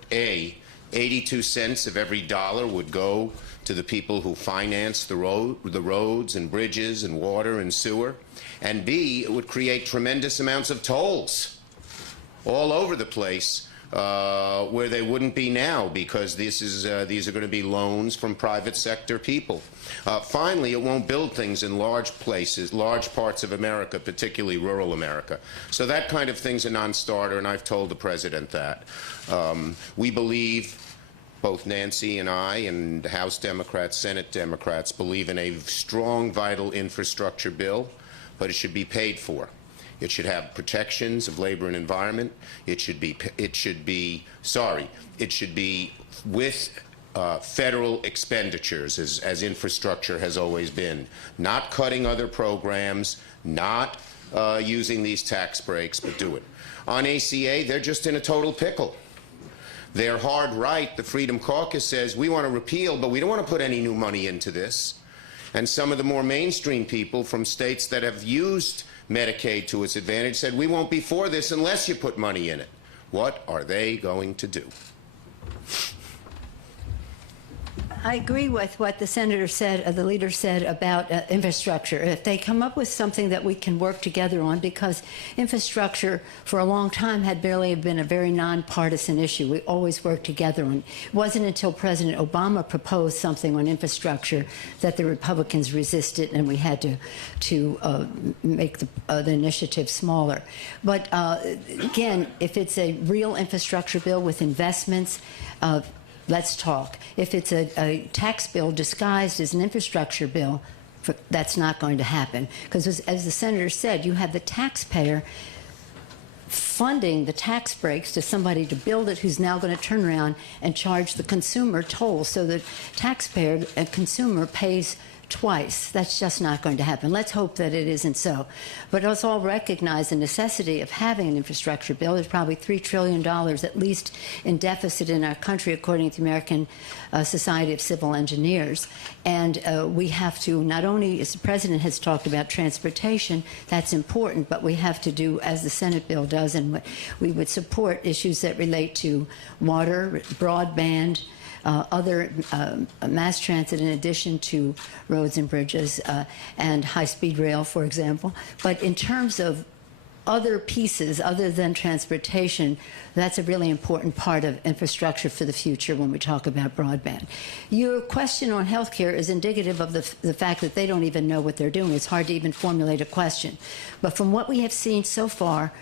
82 cents of every dollar would go to the people who finance the roads and bridges and water and sewer. And B, it would create tremendous amounts of tolls all over the place where they wouldn't be now, because these are going to be loans from private sector people. Finally, it won't build things in large places, large parts of America, particularly rural America. So that kind of thing's a non-starter, and I've told the president that. We believe, both Nancy and I and House Democrats, Senate Democrats, believe in a strong, vital infrastructure bill, but it should be paid for. It should have protections of labor and environment. It should be with federal expenditures, as infrastructure has always been. Not cutting other programs, not using these tax breaks, but do it. On ACA, they're just in a total pickle. They're hard right. The Freedom Caucus says, we want to repeal, but we don't want to put any new money into this. And some of the more mainstream people from states that have used Medicaid to its advantage said, we won't be for this unless you put money in it. What are they going to do? I agree with what the senator said, the leader said about infrastructure. If they come up with something that we can work together on, because infrastructure for a long time had barely been a very nonpartisan issue. We always worked together on. It wasn't until President Obama proposed something on infrastructure that the Republicans resisted, and we had to make the initiative smaller. But again, if it's a real infrastructure bill with investments, let's talk. If it's a tax bill disguised as an infrastructure bill, that's not going to happen. Because as the senator said, you have the taxpayer funding the tax breaks to somebody to build it who's now going to turn around and charge the consumer toll. So the taxpayer and consumer pays twice. That's just not going to happen. Let's hope that it isn't so. But let's all recognize the necessity of having an infrastructure bill. There's probably $3 trillion at least in deficit in our country, according to the American Society of Civil Engineers. And we have to, not only, as the president has talked about transportation, that's important, but we have to do, as the Senate bill does, and we would support issues that relate to water, broadband, other mass transit in addition to roads and bridges and high-speed rail, for example. But in terms of other pieces other than transportation, that's a really important part of infrastructure for the future when we talk about broadband. Your question on healthcare is indicative of the fact that they don't even know what they're doing. It's hard to even formulate a question. But from what we have seen so far,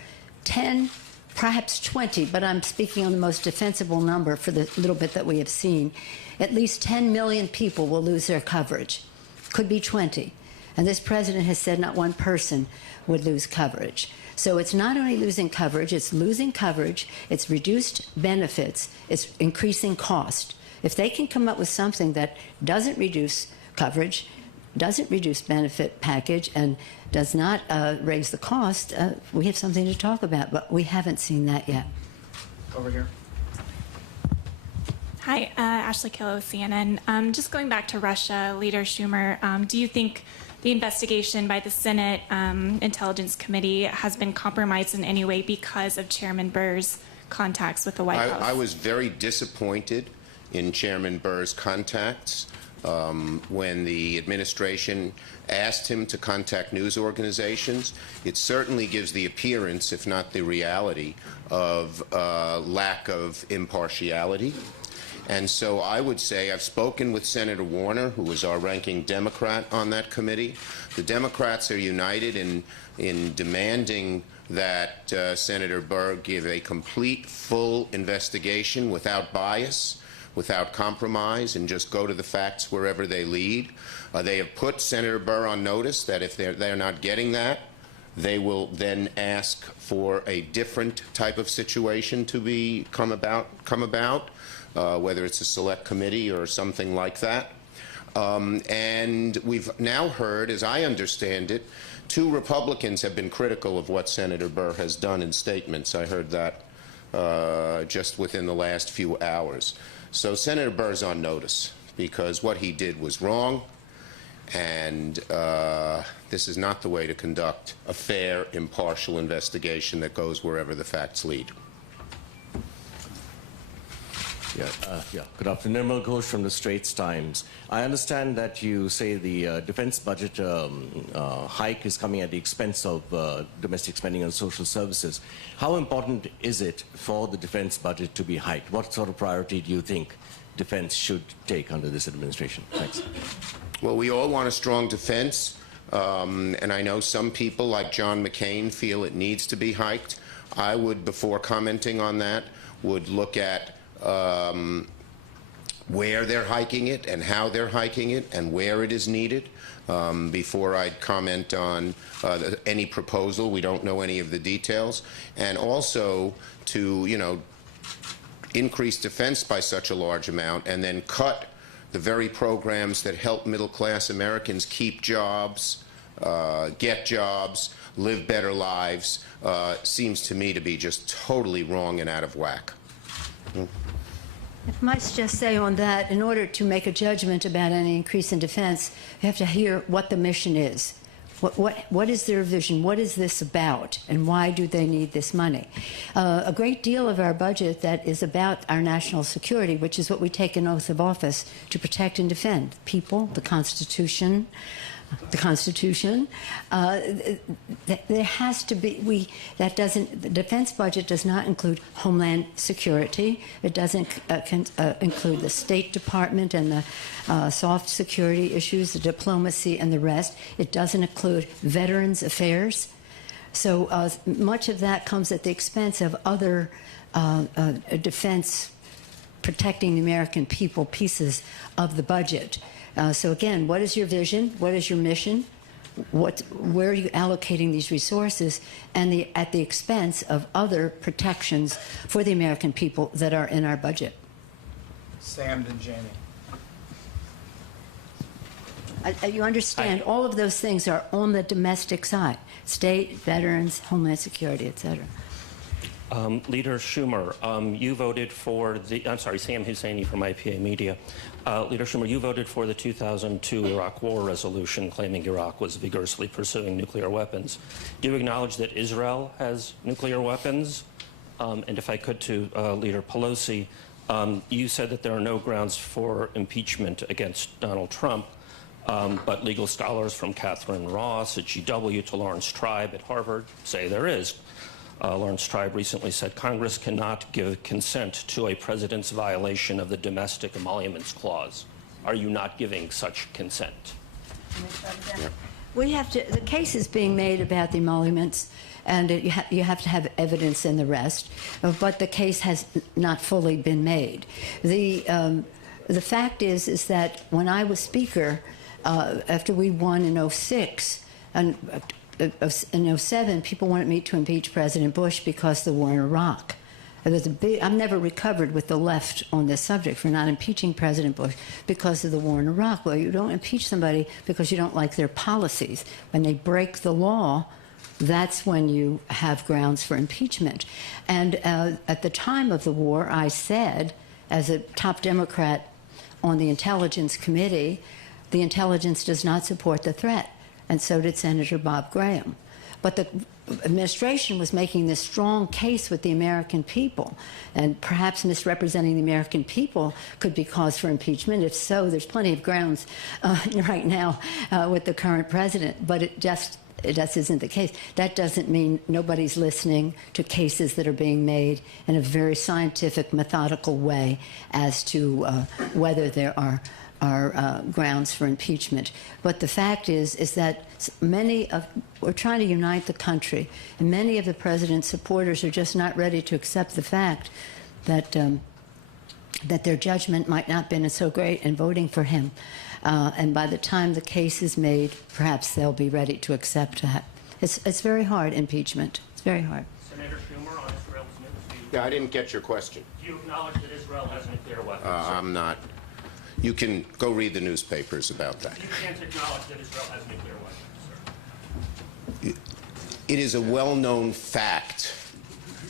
10, perhaps 20, but I'm speaking on the most defensible number for the little bit that we have seen, at least 10 million people will lose their coverage. Could be 20. And this president has said not one person would lose coverage. So it's not only losing coverage, it's reduced benefits, it's increasing cost. If they can come up with something that doesn't reduce coverage, doesn't reduce benefit package, and does not raise the cost, we have something to talk about, but we haven't seen that yet. Over here. Hi, Ashley Killo, CNN. Just going back to Russia, Leader Schumer, do you think the investigation by the Senate Intelligence Committee has been compromised in any way because of Chairman Burr's contacts with the White House? I was very disappointed in Chairman Burr's contacts when the administration asked him to contact news organizations. It certainly gives the appearance, if not the reality, of lack of impartiality. And so I would say I've spoken with Senator Warner, who is our ranking Democrat on that committee. The Democrats are united in demanding that Senator Burr give a complete, full investigation without bias, without compromise, and just go to the facts wherever they lead. They have put Senator Burr on notice that if they're not getting that, they will then ask for a different type of situation to come about. Whether it's a select committee or something like that. And we've now heard, as I understand it, 2 Republicans have been critical of what Senator Burr has done in statements. I heard that just within the last few hours. So Senator Burr's on notice because what he did was wrong, and this is not the way to conduct a fair, impartial investigation that goes wherever the facts lead. Good afternoon. Nirmal Ghosh from the Straits Times. I understand that you say the defense budget hike is coming at the expense of domestic spending on social services. How important is it for the defense budget to be hiked? What sort of priority do you think defense should take under this administration? Thanks. Well, we all want a strong defense, and I know some people, like John McCain, feel it needs to be hiked. I would, before commenting on that, would look at where they're hiking it and how they're hiking it and where it is needed before I'd comment on any proposal. We don't know any of the details. And also to, increase defense by such a large amount and then cut the very programs that help middle-class Americans keep jobs, get jobs, live better lives, seems to me to be just totally wrong and out of whack. If I might just say on that, in order to make a judgment about any increase in defense, you have to hear what the mission is. What is their vision? What is this about? And why do they need this money? A great deal of our budget that is about our national security, which is what we take an oath of office to protect and defend people, the Constitution. There has to be, the defense budget does not include homeland security. It doesn't include the State Department and the soft security issues, the diplomacy and the rest. It doesn't include veterans affairs. So much of that comes at the expense of other defense, protecting the American people pieces of the budget. So again, what is your vision? What is your mission? Where are you allocating these resources, and at the expense of other protections for the American people that are in our budget? Sam and Jamie. You understand, all of those things are on the domestic side: state, veterans, homeland security, et cetera. Leader Schumer, you voted for the, I'm sorry, Sam Husseini from IPA Media. Leader Schumer, you voted for the 2002 Iraq War resolution claiming Iraq was vigorously pursuing nuclear weapons. Do you acknowledge that Israel has nuclear weapons? And if I could, to Leader Pelosi, You said that there are no grounds for impeachment against Donald Trump, but legal scholars from Catherine Ross at GW to Lawrence Tribe at Harvard say there is. Lawrence Tribe recently said Congress cannot give consent to a president's violation of the Domestic Emoluments Clause. Are you not giving such consent? We have to, the case is being made about the emoluments, and you have to have evidence in the rest, but the case has not fully been made. The fact is that when I was Speaker, after we won in 06, and in 07, people wanted me to impeach President Bush because of the war in Iraq. I've never recovered with the left on this subject for not impeaching President Bush because of the war in Iraq. Well, you don't impeach somebody because you don't like their policies. When they break the law, that's when you have grounds for impeachment. And at the time of the war, I said, as a top Democrat on the Intelligence Committee, the intelligence does not support the threat. And so did Senator Bob Graham. But the administration was making this strong case with the American people, and perhaps misrepresenting the American people could be cause for impeachment. If so, there's plenty of grounds right now with the current president, but it just isn't the case. That doesn't mean nobody's listening to cases that are being made in a very scientific, methodical way as to whether there are grounds for impeachment. But the fact is that we're trying to unite the country, and many of the president's supporters are just not ready to accept the fact that that their judgment might not have been so great in voting for him. And by the time the case is made, perhaps they'll be ready to accept that. It's very hard, impeachment. It's very hard. Senator Schumer on Israel's nuclear. Yeah, I didn't get your question. Do you acknowledge that Israel has nuclear weapons? I'm not. You can go read the newspapers about that. You can't acknowledge that Israel has nuclear weapons, sir. It is a well-known fact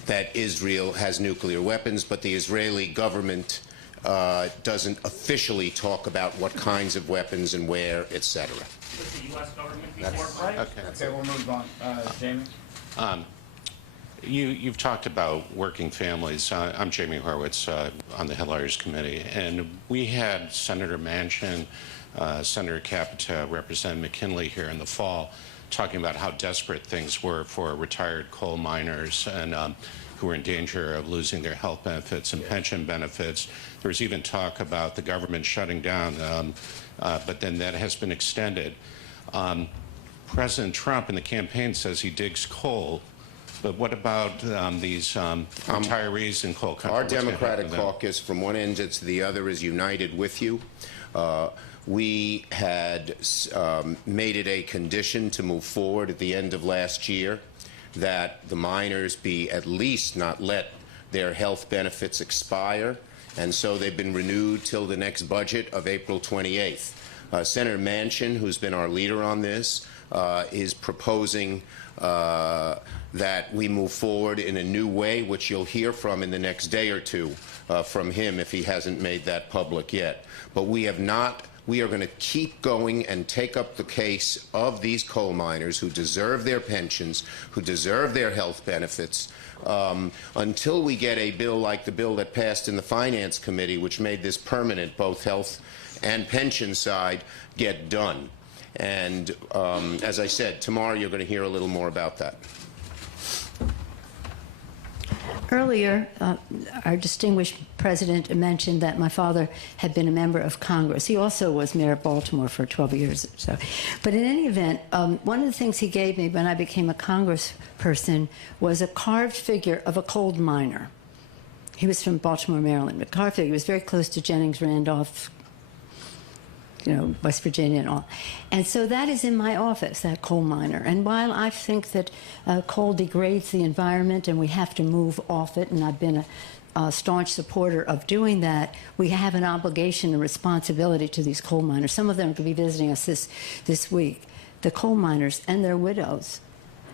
that Israel has nuclear weapons, but the Israeli government doesn't officially talk about what kinds of weapons and where, etc. With the U.S. government before, right? Okay, we'll move on. Jamie? You've talked about working families. I'm Jamie Horowitz on the Hillary Committee, and we had Senator Manchin, Senator Capita, Representative McKinley here in the fall talking about how desperate things were for retired coal miners and who were in danger of losing their health benefits and pension benefits. There was even talk about the government shutting down, but then that has been extended. President Trump in the campaign says he digs coal. But what about these retirees in coal country? Our Democratic caucus, from one end to the other, is united with you. We had made it a condition to move forward at the end of last year that the miners be at least not let their health benefits expire, and so they've been renewed till the next budget of April 28th. Senator Manchin, who's been our leader on this, is proposing that we move forward in a new way, which you'll hear from in the next day or two from him if he hasn't made that public yet. But we have not. We are going to keep going and take up the case of these coal miners who deserve their pensions, who deserve their health benefits, until we get a bill like the bill that passed in the Finance Committee, which made this permanent, both health and pension side, get done. And as I said, tomorrow you're going to hear a little more about that. Earlier, our distinguished president mentioned that my father had been a member of Congress. He also was mayor of Baltimore for 12 years or so. But in any event, one of the things he gave me when I became a congressperson was a carved figure of a coal miner. He was from Baltimore, Maryland. A carved figure. He was very close to Jennings Randolph, West Virginia and all. And so that is in my office, that coal miner. And while I think that coal degrades the environment and we have to move off it, and I've been a staunch supporter of doing that, we have an obligation and responsibility to these coal miners. Some of them could be visiting us this week, the coal miners and their widows.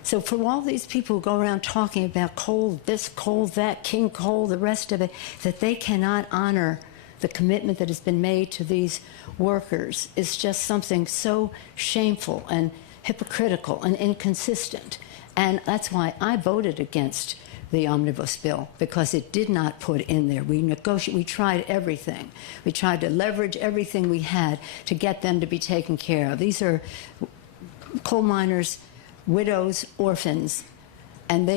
So for all these people who go around talking about coal, this coal, that, king coal, the rest of it, that they cannot honor the commitment that has been made to these workers is just something so shameful and hypocritical and inconsistent. And that's why I voted against the omnibus bill because it did not put in there. We tried everything. We tried to leverage everything we had to get them to be taken care of. These are coal miners, widows, orphans, and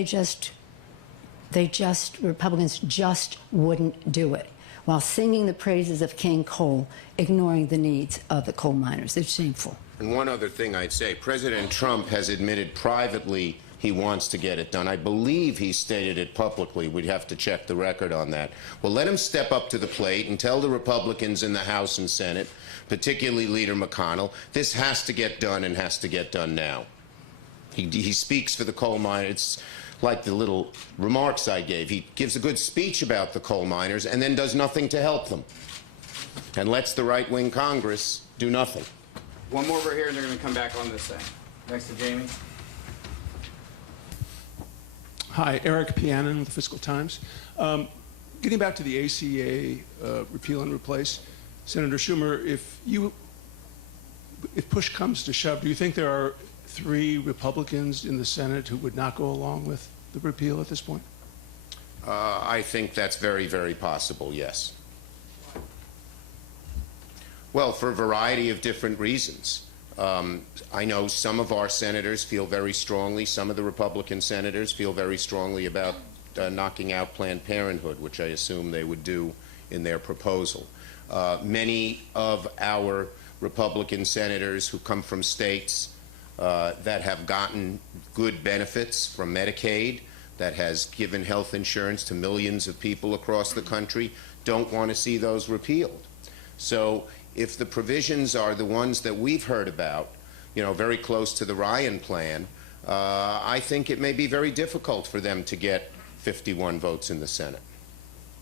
Republicans just wouldn't do it while singing the praises of King Coal, ignoring the needs of the coal miners. It's shameful. And one other thing I'd say, President Trump has admitted privately he wants to get it done. I believe he stated it publicly. We'd have to check the record on that. Well, let him step up to the plate and tell the Republicans in the House and Senate, particularly Leader McConnell, this has to get done and has to get done now. He speaks for the coal miners. It's like the little remarks I gave. He gives a good speech about the coal miners and then does nothing to help them and lets the right-wing Congress do nothing. One more over here, and they're going to come back on this thing. Next to Jamie. Hi, Eric Pianin with the Fiscal Times. Getting back to the ACA repeal and replace, Senator Schumer, if push comes to shove, do you think there are 3 Republicans in the Senate who would not go along with the repeal at this point? I think that's very, very possible, yes. Well, for a variety of different reasons. I know some of our senators feel very strongly, some of the Republican senators feel very strongly about knocking out Planned Parenthood, which I assume they would do in their proposal. Many of our Republican senators who come from states that have gotten good benefits from Medicaid, that has given health insurance to millions of people across the country, don't want to see those repealed. So if the provisions are the ones that we've heard about, you know, very close to the Ryan plan, I think it may be very difficult for them to get 51 votes in the Senate.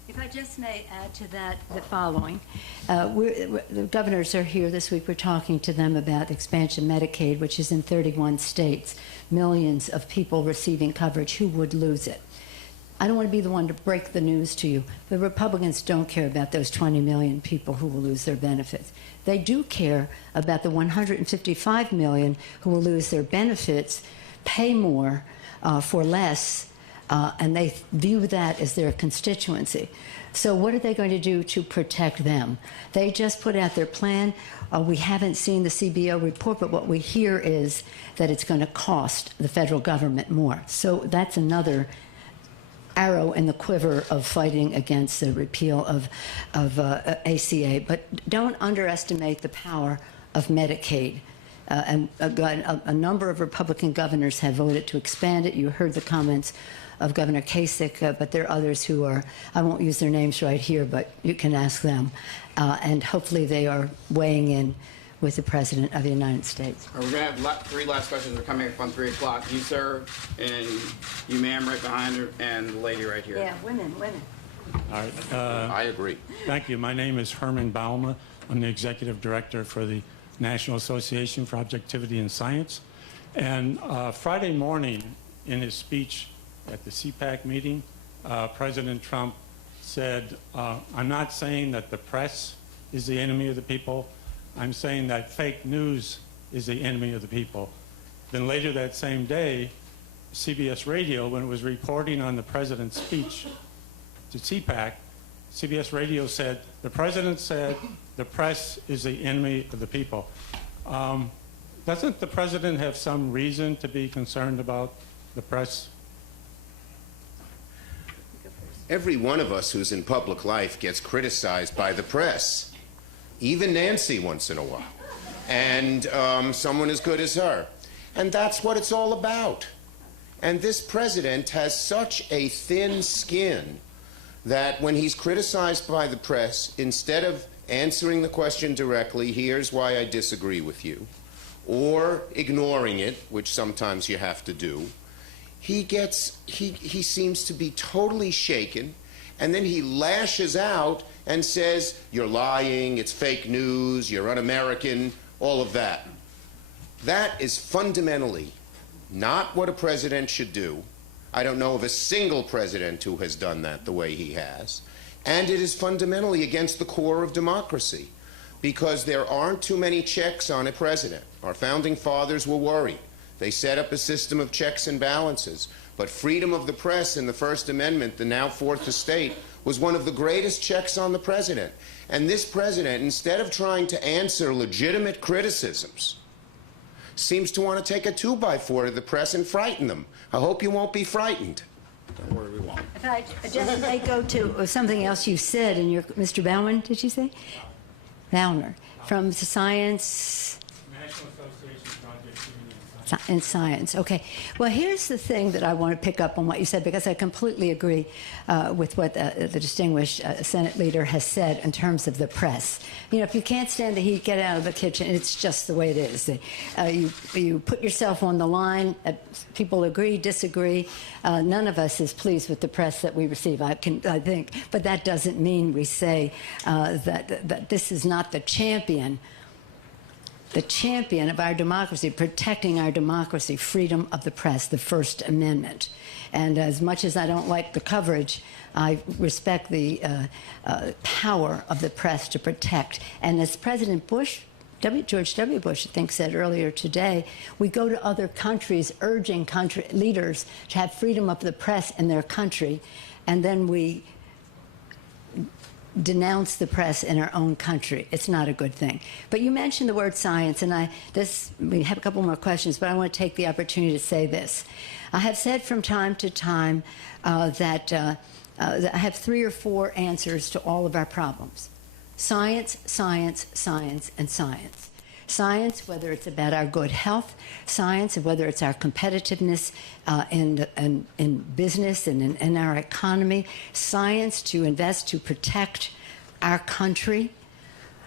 If I just may add to that the following. The governors are here this week. We're talking to them about the expansion of Medicaid, which is in 31 states, millions of people receiving coverage who would lose it. I don't want to be the one to break the news to you. The Republicans don't care about those 20 million people who will lose their benefits. They do care about the 155 million who will lose their benefits, pay more for less, and they view that as their constituency. So what are they going to do to protect them? They just put out their plan. We haven't seen the CBO report, but what we hear is that it's going to cost the federal government more. So that's another arrow in the quiver of fighting against the repeal of ACA. But don't underestimate the power of Medicaid. And a number of Republican governors have voted to expand it. You heard the comments of Governor Kasich, but there are others who are, I won't use their names right here, but you can ask them. And hopefully they are weighing in with the President of the United States. We're going to have 3 last questions. They're coming up on 3 o'clock. You, sir, and you, ma'am, right behind her, and the lady right here. Yeah, women. All right. I agree. Thank you. My name is Herman Bauma. I'm the Executive Director for the National Association for Objectivity in Science. And Friday morning, in his speech at the CPAC meeting, President Trump said, I'm not saying that the press is the enemy of the people. I'm saying that fake news is the enemy of the people. Then later that same day, CBS Radio, when it was reporting on the president's speech to CPAC, CBS Radio said, the president said the press is the enemy of the people. Doesn't the president have some reason to be concerned about the press? Every one of us who's in public life gets criticized by the press. Even Nancy once in a while, and someone as good as her. And that's what it's all about. And this president has such a thin skin that when he's criticized by the press, instead of answering the question directly, here's why I disagree with you, or ignoring it, which sometimes you have to do, he seems to be totally shaken, and then he lashes out and says, you're lying, it's fake news, you're un-American, all of that. That is fundamentally not what a president should do. I don't know of a single president who has done that the way he has. And it is fundamentally against the core of democracy, because there aren't too many checks on a president. Our founding fathers were worried. They set up a system of checks and balances. But freedom of the press in the First Amendment, the now Fourth Estate, was one of the greatest checks on the president. And this president, instead of trying to answer legitimate criticisms, seems to want to take a 2x4 to the press and frighten them. I hope you won't be frightened. Don't worry, we won't. If I just may go to something else you said in your, Mr. Bauman, did you say? Baumer, from Science National Association for Objectivity in Science. Okay. Well, here's the thing that I want to pick up on what you said, because I completely agree with what the distinguished Senate leader has said in terms of the press. You know, if you can't stand the heat, get out of the kitchen. It's just the way it is. You put yourself on the line. People agree, disagree. None of us is pleased with the press that we receive, I think. But that doesn't mean we say that this is not the champion of our democracy, protecting our democracy, freedom of the press, the First Amendment. And as much as I don't like the coverage, I respect the power of the press to protect. And as President Bush, George W. Bush, I think, said earlier today, we go to other countries urging leaders to have freedom of the press in their country, and then we denounce the press in our own country. It's not a good thing. But you mentioned the word science, and we have a couple more questions, but I want to take the opportunity to say this. I have said from time to time that I have 3 or 4 answers to all of our problems. Science, science, science, and science. Science, whether it's about our good health, science, whether it's our competitiveness in business and in our economy, science to invest to protect our country,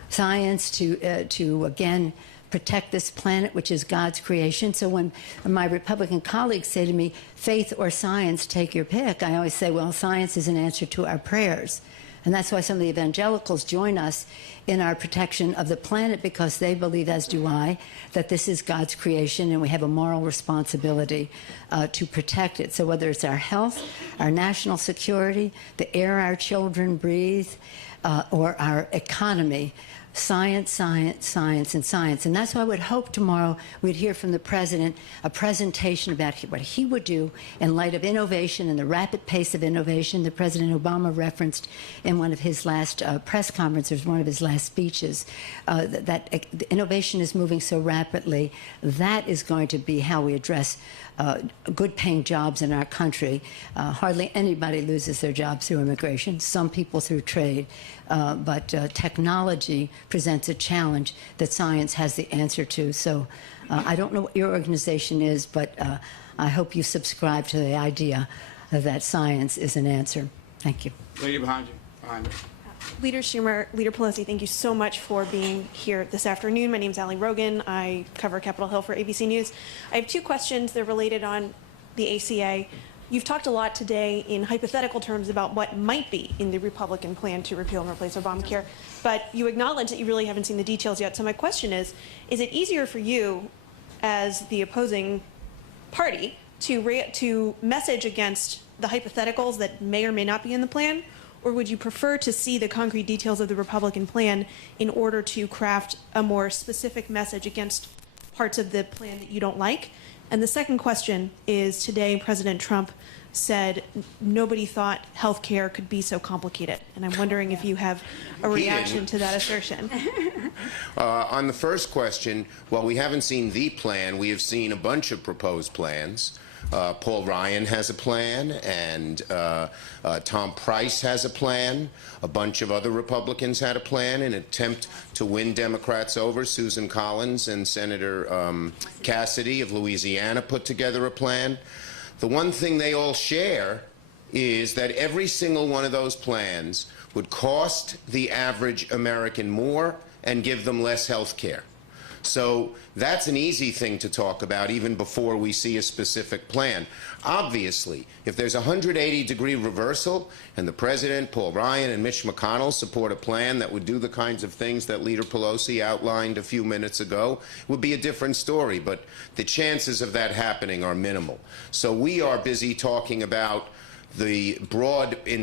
science to again, protect this planet, which is God's creation. So when my Republican colleagues say to me, faith or science, take your pick, I always say, well, science is an answer to our prayers. And that's why some of the evangelicals join us in our protection of the planet, because they believe, as do I, that this is God's creation and we have a moral responsibility to protect it. So whether it's our health, our national security, the air our children breathe, or our economy, science, science, science, and science. And that's why I would hope tomorrow we'd hear from the president a presentation about what he would do in light of innovation and the rapid pace of innovation that President Obama referenced in one of his last press conferences, one of his last speeches, that innovation is moving so rapidly. That is going to be how we address good-paying jobs in our country. Hardly anybody loses their jobs through immigration, some people through trade. But technology presents a challenge that science has the answer to. So I don't know what your organization is, but I hope you subscribe to the idea that science is an answer. Thank you. Lady behind you. Behind you. Leader Schumer, Leader Pelosi, thank you so much for being here this afternoon. My name is Allie Rogan. I cover Capitol Hill for ABC News. I have 2 questions. They're related on the ACA. You've talked a lot today in hypothetical terms about what might be in the Republican plan to repeal and replace Obamacare, but you acknowledge that you really haven't seen the details yet. So my question is it easier for you as the opposing party to message against the hypotheticals that may or may not be in the plan, or would you prefer to see the concrete details of the Republican plan in order to craft a more specific message against parts of the plan that you don't like? And the second question is, today President Trump said nobody thought health care could be so complicated. And I'm wondering if you have a reaction to that assertion. On the first question, well, we haven't seen the plan. We have seen a bunch of proposed plans. Paul Ryan has a plan, and Tom Price has a plan. A bunch of other Republicans had a plan in an attempt to win Democrats over. Susan Collins and Senator Cassidy of Louisiana put together a plan. The one thing they all share is that every single one of those plans would cost the average American more and give them less health care. So that's an easy thing to talk about even before we see a specific plan. Obviously, if there's a 180-degree reversal and the President, Paul Ryan, and Mitch McConnell support a plan that would do the kinds of things that Leader Pelosi outlined a few minutes ago, it would be a different story. But the chances of that happening are minimal. So we are busy talking about in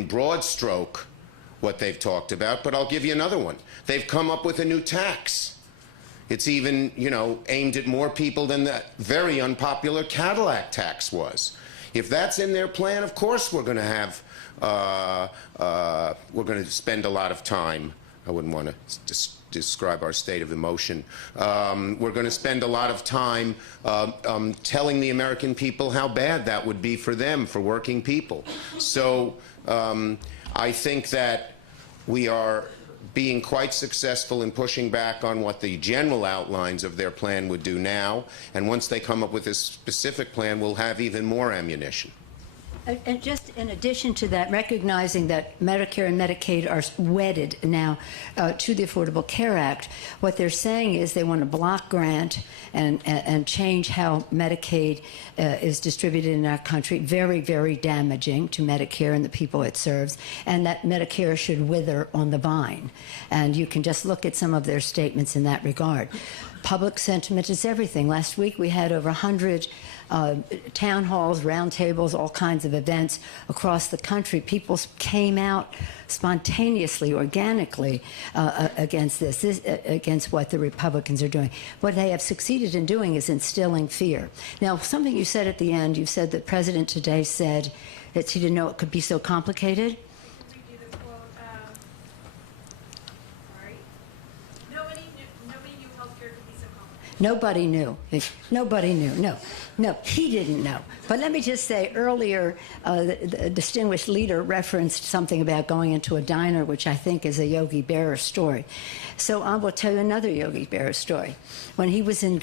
broad stroke, what they've talked about. But I'll give you another one. They've come up with a new tax. It's even, aimed at more people than that very unpopular Cadillac tax was. If that's in their plan, of course we're going to have, we're going to spend a lot of time. I wouldn't want to describe our state of emotion. We're going to spend a lot of time telling the American people how bad that would be for them, for working people. So I think that we are being quite successful in pushing back on what the general outlines of their plan would do now. And once they come up with a specific plan, we'll have even more ammunition. And just in addition to that, recognizing that Medicare and Medicaid are wedded now to the Affordable Care Act, what they're saying is they want to block grant and change how Medicaid is distributed in our country. Very, very damaging to Medicare and the people it serves, and that Medicare should wither on the vine. And you can just look at some of their statements in that regard. Public sentiment is everything. Last week we had over 100 town halls, roundtables, all kinds of events across the country. People came out spontaneously, organically against this, against what the Republicans are doing. What they have succeeded in doing is instilling fear. Now, something you said at the end, you said that the President today said that he didn't know it could be so complicated. Nobody knew. Nobody knew. No, he didn't know. But let me just say, earlier, the distinguished leader referenced something about going into a diner, which I think is a Yogi Berra story. So I will tell you another Yogi Berra story. When he was in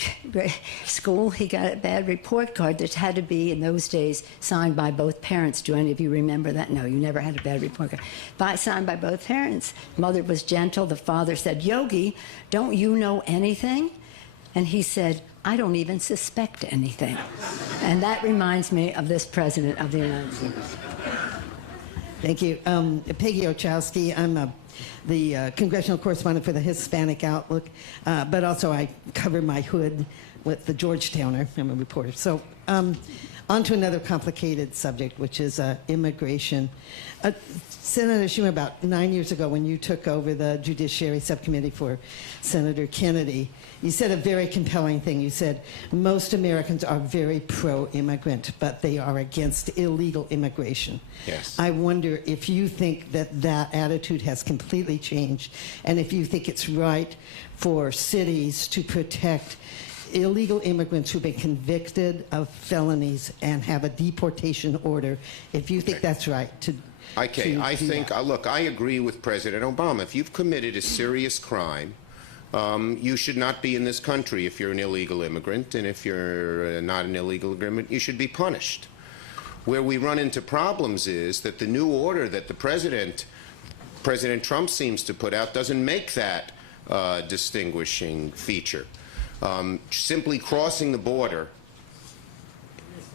school, he got a bad report card that had to be, in those days, signed by both parents. Do any of you remember that? No, you never had a bad report card. Signed by both parents. Mother was gentle. The father said, "Yogi, don't you know anything?" And he said, "I don't even suspect anything." And that reminds me of this President of the United States. Thank you. Peggy Ochowski. I'm the congressional correspondent for the Hispanic Outlook, but also I cover my hood with the Georgetowner. I'm a reporter. So on to another complicated subject, which is immigration. Senator Schumer, about 9 years ago when you took over the Judiciary Subcommittee for Senator Kennedy, you said a very compelling thing. You said, most Americans are very pro-immigrant, but they are against illegal immigration. Yes. I wonder if you think that that attitude has completely changed, and if you think it's right for cities to protect illegal immigrants who've been convicted of felonies and have a deportation order, if you think that's right to Okay, I think, look, I agree with President Obama. If you've committed a serious crime, you should not be in this country if you're an illegal immigrant, and if you're not an illegal immigrant, you should be punished. Where we run into problems is that the new order that the President Trump seems to put out doesn't make that distinguishing feature. Simply crossing the border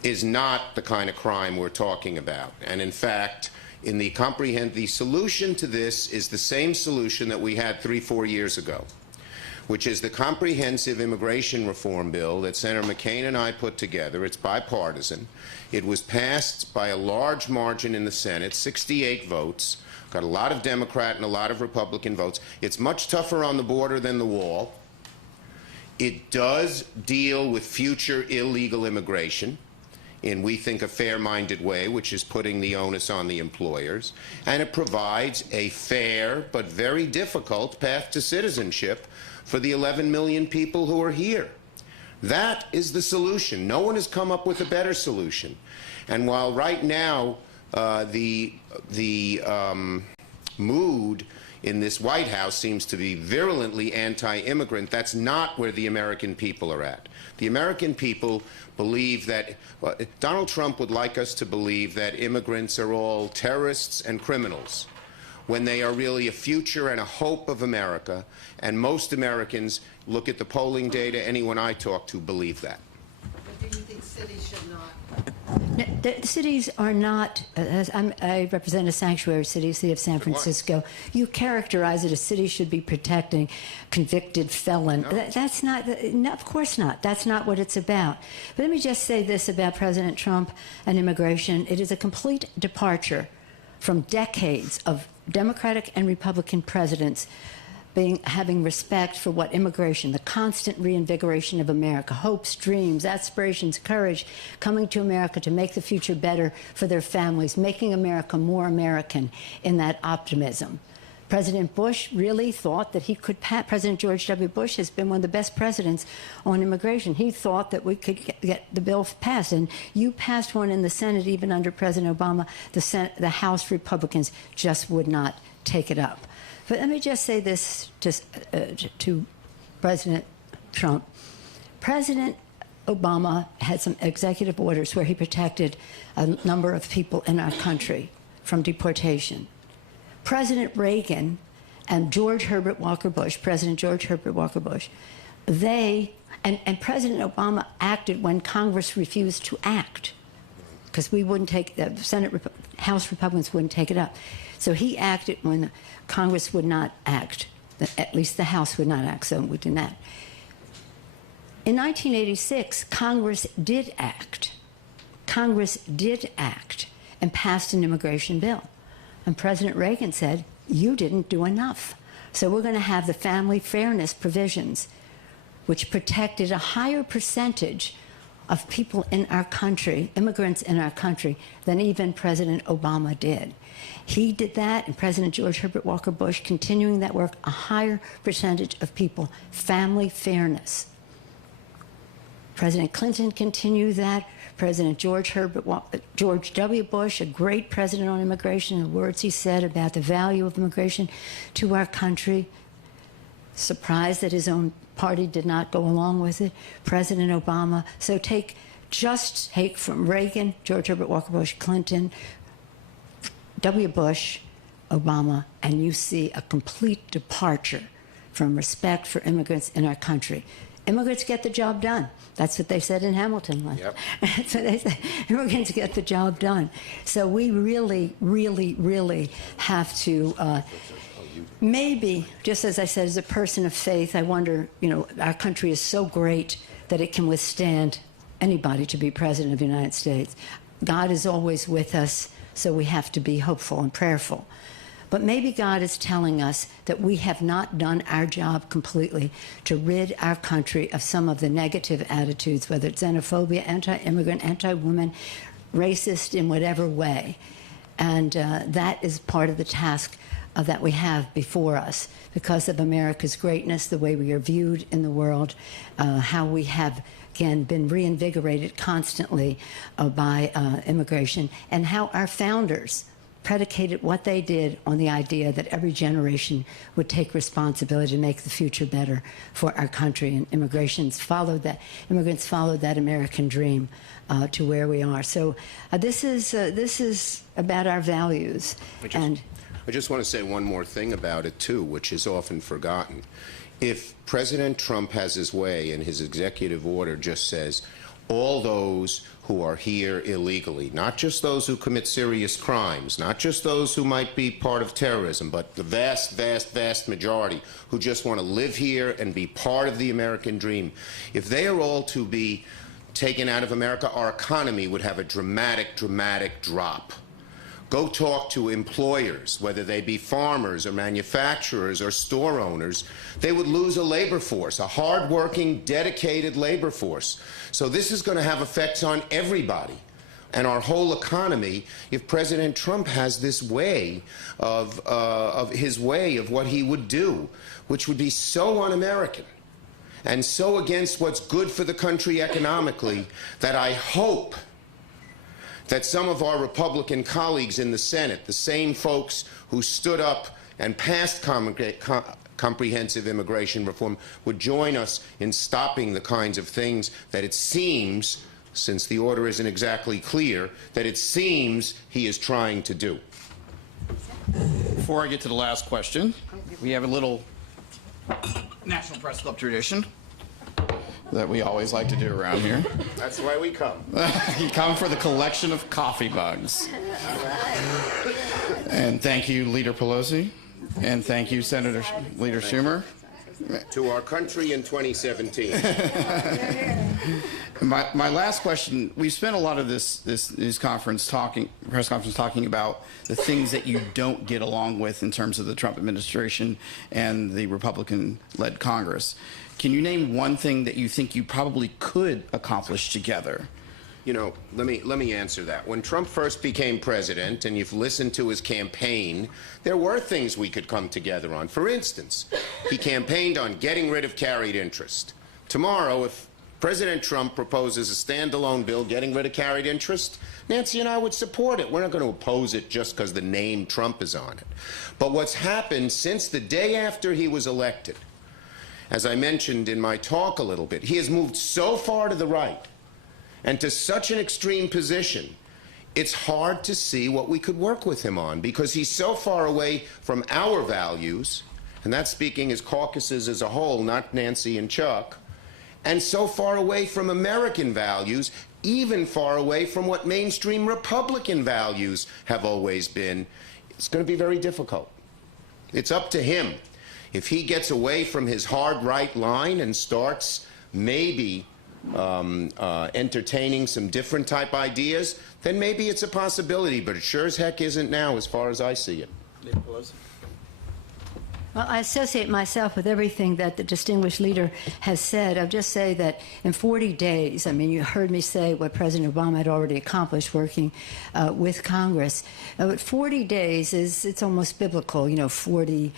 is not the kind of crime we're talking about. And in fact, in the solution to this is the same solution that we had 3-4 years ago, which is the comprehensive immigration reform bill that Senator McCain and I put together. It's bipartisan. It was passed by a large margin in the Senate, 68 votes, got a lot of Democrat and a lot of Republican votes. It's much tougher on the border than the wall. It does deal with future illegal immigration in, we think, a fair-minded way, which is putting the onus on the employers, and it provides a fair but very difficult path to citizenship for the 11 million people who are here. That is the solution. No one has come up with a better solution. And while right now the mood in this White House seems to be virulently anti-immigrant, that's not where the American people are at. The American people believe that Donald Trump would like us to believe that immigrants are all terrorists and criminals, when they are really a future and a hope of America, and most Americans look at the polling data, anyone I talk to believe that. But do you think cities should not? The cities are not, I represent a sanctuary city, city of San Francisco. You characterize it as cities should be protecting convicted felon. No. That's not, no, of course not. That's not what it's about. But let me just say this about President Trump and immigration. It is a complete departure from decades of Democratic and Republican presidents having respect for what immigration, the constant reinvigoration of America, hopes, dreams, aspirations, courage, coming to America to make the future better for their families, making America more American in that optimism. President Bush really thought that he could pass. President George W. Bush has been one of the best presidents on immigration. He thought that we could get the bill passed, and you passed one in the Senate even under President Obama. The House Republicans just would not take it up. But let me just say this to President Trump. President Obama had some executive orders where he protected a number of people in our country from deportation. President Reagan and George Herbert Walker Bush, President George Herbert Walker Bush, and President Obama acted when Congress refused to act, because we wouldn't take, the House Republicans wouldn't take it up. So he acted when Congress would not act, at least the House would not act, so we did that. In 1986, Congress did act. Congress did act and passed an immigration bill. And President Reagan said, you didn't do enough. So we're going to have the family fairness provisions, which protected a higher percentage of people in our country, immigrants in our country, than even President Obama did. He did that, and President George Herbert Walker Bush, continuing that work, a higher percentage of people, family fairness. President Clinton continued that. President George W. Bush, a great president on immigration, the words he said about the value of immigration to our country, surprised that his own party did not go along with it. President Obama. So take from Reagan, George Herbert Walker Bush, Clinton, W. Bush, Obama, and you see a complete departure from respect for immigrants in our country. Immigrants get the job done. That's what they said in Hamilton. Yep. That's what they said. Immigrants get the job done. So we really, really, really have to, maybe, just as I said, as a person of faith, I wonder, our country is so great that it can withstand anybody to be president of the United States. God is always with us, so we have to be hopeful and prayerful. But maybe God is telling us that we have not done our job completely to rid our country of some of the negative attitudes, whether it's xenophobia, anti-immigrant, anti-woman, racist in whatever way. And that is part of the task that we have before us because of America's greatness, the way we are viewed in the world, how we have, again, been reinvigorated constantly by immigration, and how our founders predicated what they did on the idea that every generation would take responsibility to make the future better for our country. And immigrants followed that American dream to where we are. So this is about our values. I just want to say one more thing about it, too, which is often forgotten. If President Trump has his way and his executive order just says, all those who are here illegally, not just those who commit serious crimes, not just those who might be part of terrorism, but the vast, vast, vast majority who just want to live here and be part of the American dream, if they are all to be taken out of America, our economy would have a dramatic, dramatic drop. Go talk to employers, whether they be farmers or manufacturers or store owners. They would lose a labor force, a hard-working, dedicated labor force. So this is going to have effects on everybody and our whole economy if President Trump has this way of what he would do, which would be so un-American and so against what's good for the country economically that I hope that some of our Republican colleagues in the Senate, the same folks who stood up and passed comprehensive immigration reform, would join us in stopping the kinds of things that it seems, since the order isn't exactly clear, that it seems he is trying to do. Before I get to the last question, we have a little National Press Club tradition that we always like to do around here. That's why we come. You come for the collection of coffee mugs. And thank you, Leader Pelosi. And thank you, Leader Schumer. To our country in 2017. My last question, we've spent a lot of this press conference talking about the things that you don't get along with in terms of the Trump administration and the Republican-led Congress. Can you name one thing that you think you probably could accomplish together? You know, let me answer that. When Trump first became president, and you've listened to his campaign, there were things we could come together on. For instance, he campaigned on getting rid of carried interest. Tomorrow, if President Trump proposes a standalone bill getting rid of carried interest, Nancy and I would support it. We're not going to oppose it just because the name Trump is on it. But what's happened since the day after he was elected, as I mentioned in my talk a little bit, he has moved so far to the right and to such an extreme position, it's hard to see what we could work with him on, because he's so far away from our values, and that's speaking as caucuses as a whole, not Nancy and Chuck, and so far away from American values, even far away from what mainstream Republican values have always been. It's going to be very difficult. It's up to him. If he gets away from his hard right line and starts maybe entertaining some different type ideas, then maybe it's a possibility, but it sure as heck isn't now as far as I see it. Well, I associate myself with everything that the distinguished leader has said. I'll just say that in 40 days, I mean, you heard me say what President Obama had already accomplished working with Congress. But 40 days it's almost biblical, you know, 40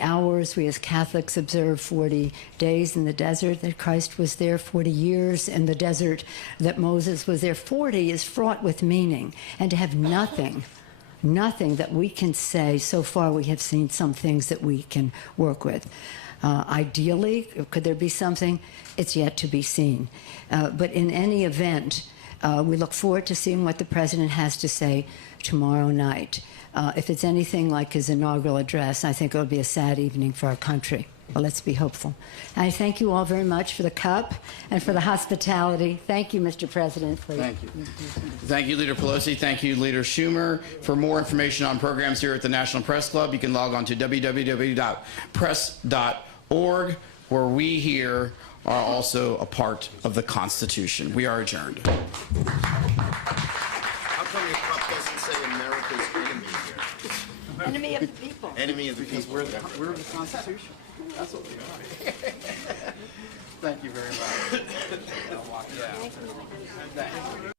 hours. We as Catholics observe 40 days in the desert that Christ was there, 40 years in the desert that Moses was there. 40 is fraught with meaning, and to have nothing that we can say. So far we have seen some things that we can work with. Ideally, could there be something? It's yet to be seen. But in any event, we look forward to seeing what the president has to say tomorrow night. If it's anything like his inaugural address, I think it'll be a sad evening for our country. Well, let's be hopeful. I thank you all very much for the cup and for the hospitality. Thank you, Mr. President. Thank you. Thank you, Leader Pelosi. Thank you, Leader Schumer. For more information on programs here at the National Press Club, you can log on to www.press.org, where we here are also a part of the Constitution. We are adjourned. How come your cup doesn't say America's enemy here? Enemy of the people. Enemy of the people. We're the Constitution. That's what we are. Thank you very much. Thank you.